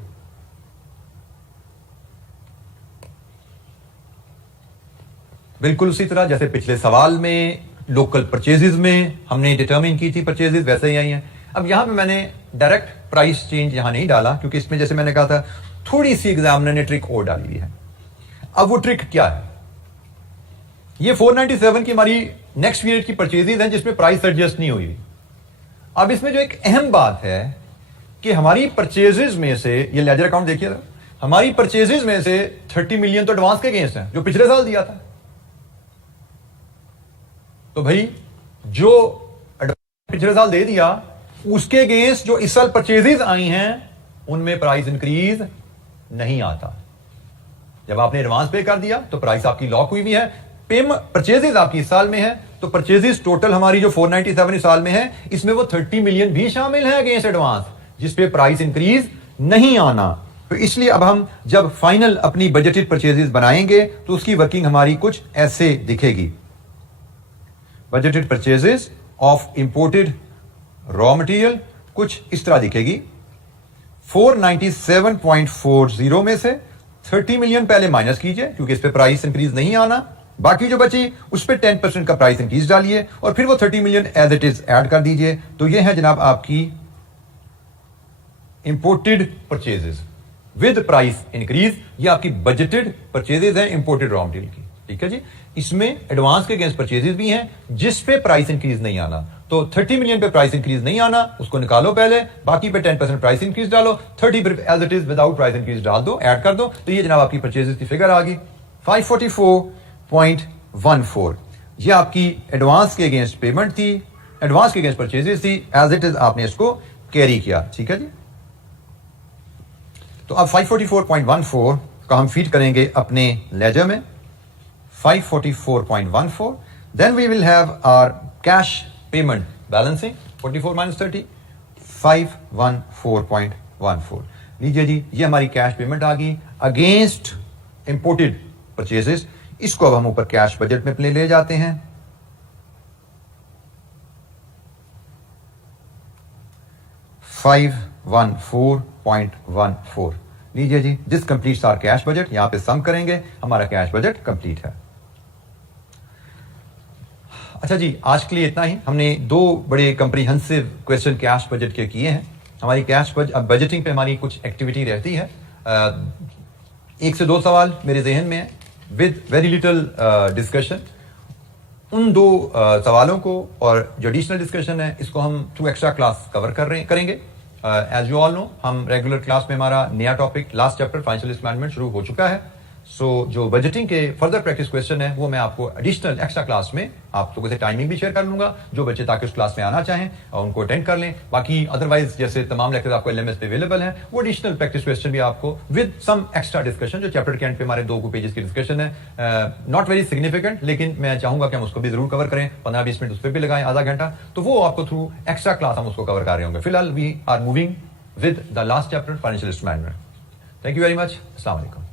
बिल्कुल उसी तरह जैसे पिछले सवाल में लोकल परचेजेस में हमने डिटरमिन की थी परचेजेस, वैसे ही आई हैं। अब यहां पे मैंने डायरेक्ट प्राइस चेंज यहां नहीं डाला क्योंकि इसमें जैसे मैंने कहा था थोड़ी सी एग्जामिनर ने ट्रिक और डाली हुई है। अब वो ट्रिक क्या है, ये 497 की हमारी नेक्स्ट पीरियड की परचेजेस हैं जिसमें प्राइस एडजस्ट नहीं हुई। अब इसमें जो एक अहम बात है कि हमारी परचेजेस में से, ये लेजर अकाउंट देखिए, हमारी परचेजेस में से 30 मिलियन तो एडवांस के अगेंस्ट है जो पिछले साल दिया था। तो भाई जो पिछले साल दे दिया उसके अगेंस्ट जो इस साल परचेजेस आई हैं उनमें प्राइस इंक्रीज नहीं आता। जब आपने एडवांस पे कर दिया तो प्राइस आपकी लॉक हुई भी है, परचेजेस आपकी इस साल में है, तो परचेजेस टोटल हमारी जो 497 इस साल में है इसमें वो 30 मिलियन भी शामिल है अगेंस्ट एडवांस, जिसपे प्राइस इंक्रीज नहीं आना। तो इसलिए अब हम जब फाइनल अपनी बजटेड परचेजेस बनाएंगे तो उसकी वर्किंग हमारी कुछ ऐसे दिखेगी। Budgeted purchases of imported raw material कुछ इस तरह दिखेगी। 497.40 में से 30 मिलियन पहले माइनस कीजिए क्योंकि इस पे प्राइस इंक्रीज नहीं आना, बाकी जो बची उस पे 10% का प्राइस इंक्रीज डालिए और फिर वो 30 million as it is add कर दीजिए। तो ये है जनाब आपकी imported purchases with price increase, ये आपकी बजटेड परचेजेस है इंपोर्टेड रॉ मटेरियल की। ठीक है जी, इसमें एडवांस के अगेंस्ट परचेजेस भी हैं जिस पे प्राइस इंक्रीज नहीं आना। तो 30 मिलियन पे प्राइस इंक्रीज नहीं आना, उसको निकालो पहले, बाकी पे 10% प्राइस इंक्रीज डालो, 30 पे as it is without price increase डाल दो, ऐड कर दो। तो ये जनाब आपकी परचेजेस की फिगर आ गई 544.14। ये आपकी एडवांस के अगेंस्ट पेमेंट थी, एडवांस के अगेंस्ट परचेजेस थी, एज इट इज आपने इसको कैरी किया। ठीक है जी। तो अब 544.14 का हम फीड करेंगे अपने लेजर में, 544.14। Then we will have our cash payment balancing 44 minus 30, 514.14। लीजिए जी, ये हमारी कैश पेमेंट आ गई अगेंस्ट इंपोर्टेड परचेजेस। इसको अब हम ऊपर कैश बजट में ले जाते हैं। $514.14। लीजिए जी, this completes our cash budget. यहां पे सम करेंगे, हमारा कैश बजट कंप्लीट है। अच्छा जी, आज के लिए इतना ही। हमने दो बड़े कंप्रीहेंसिव क्वेश्चन कैश बजट के किए हैं। हमारी कैश बजटिंग पे हमारी कुछ एक्टिविटी रहती है। 1 से 2 सवाल मेरे जहन में है विद वेरी लिटिल डिस्कशन। उन 2 सवालों को और जो एडिशनल डिस्कशन है इसको हम थ्रू एक्स्ट्रा क्लास कवर करेंगे। एज यू ऑल नो, हम रेगुलर क्लास में हमारा नया topic last chapter financial risk management शुरू हो चुका है। सो जो बजटिंग के फर्दर प्रैक्टिस क्वेश्चन है वो मैं आपको एडिशनल एक्स्ट्रा क्लास में आप लोगों से टाइमिंग भी शेयर कर लूंगा, जो बच्चे ताकि उस क्लास में आना चाहें और उनको अटेंड कर लें। बाकी अदरवाइज जैसे तमाम लेक्चर आपको LMS पे अवेलेबल है, वो एडिशनल प्रैक्टिस क्वेश्चन भी आपको विद सम एक्स्ट्रा डिस्कशन, जो चैप्टर के एंड पे हमारे 2 पेजेस की डिस्कशन है, नॉट वेरी सिग्निफिकेंट, लेकिन मैं चाहूंगा कि हम उसको भी जरूर कवर करें। 15-20 मिनट उस पर भी लगाएं, आधा घंटा, तो वो आपको थ्रू एक्स्ट्रा क्लास हम उसको कवर कर रहे होंगे। फिलहाल we are moving with the last chapter, financial risk management. Thank you very much. Assalamu alaikum.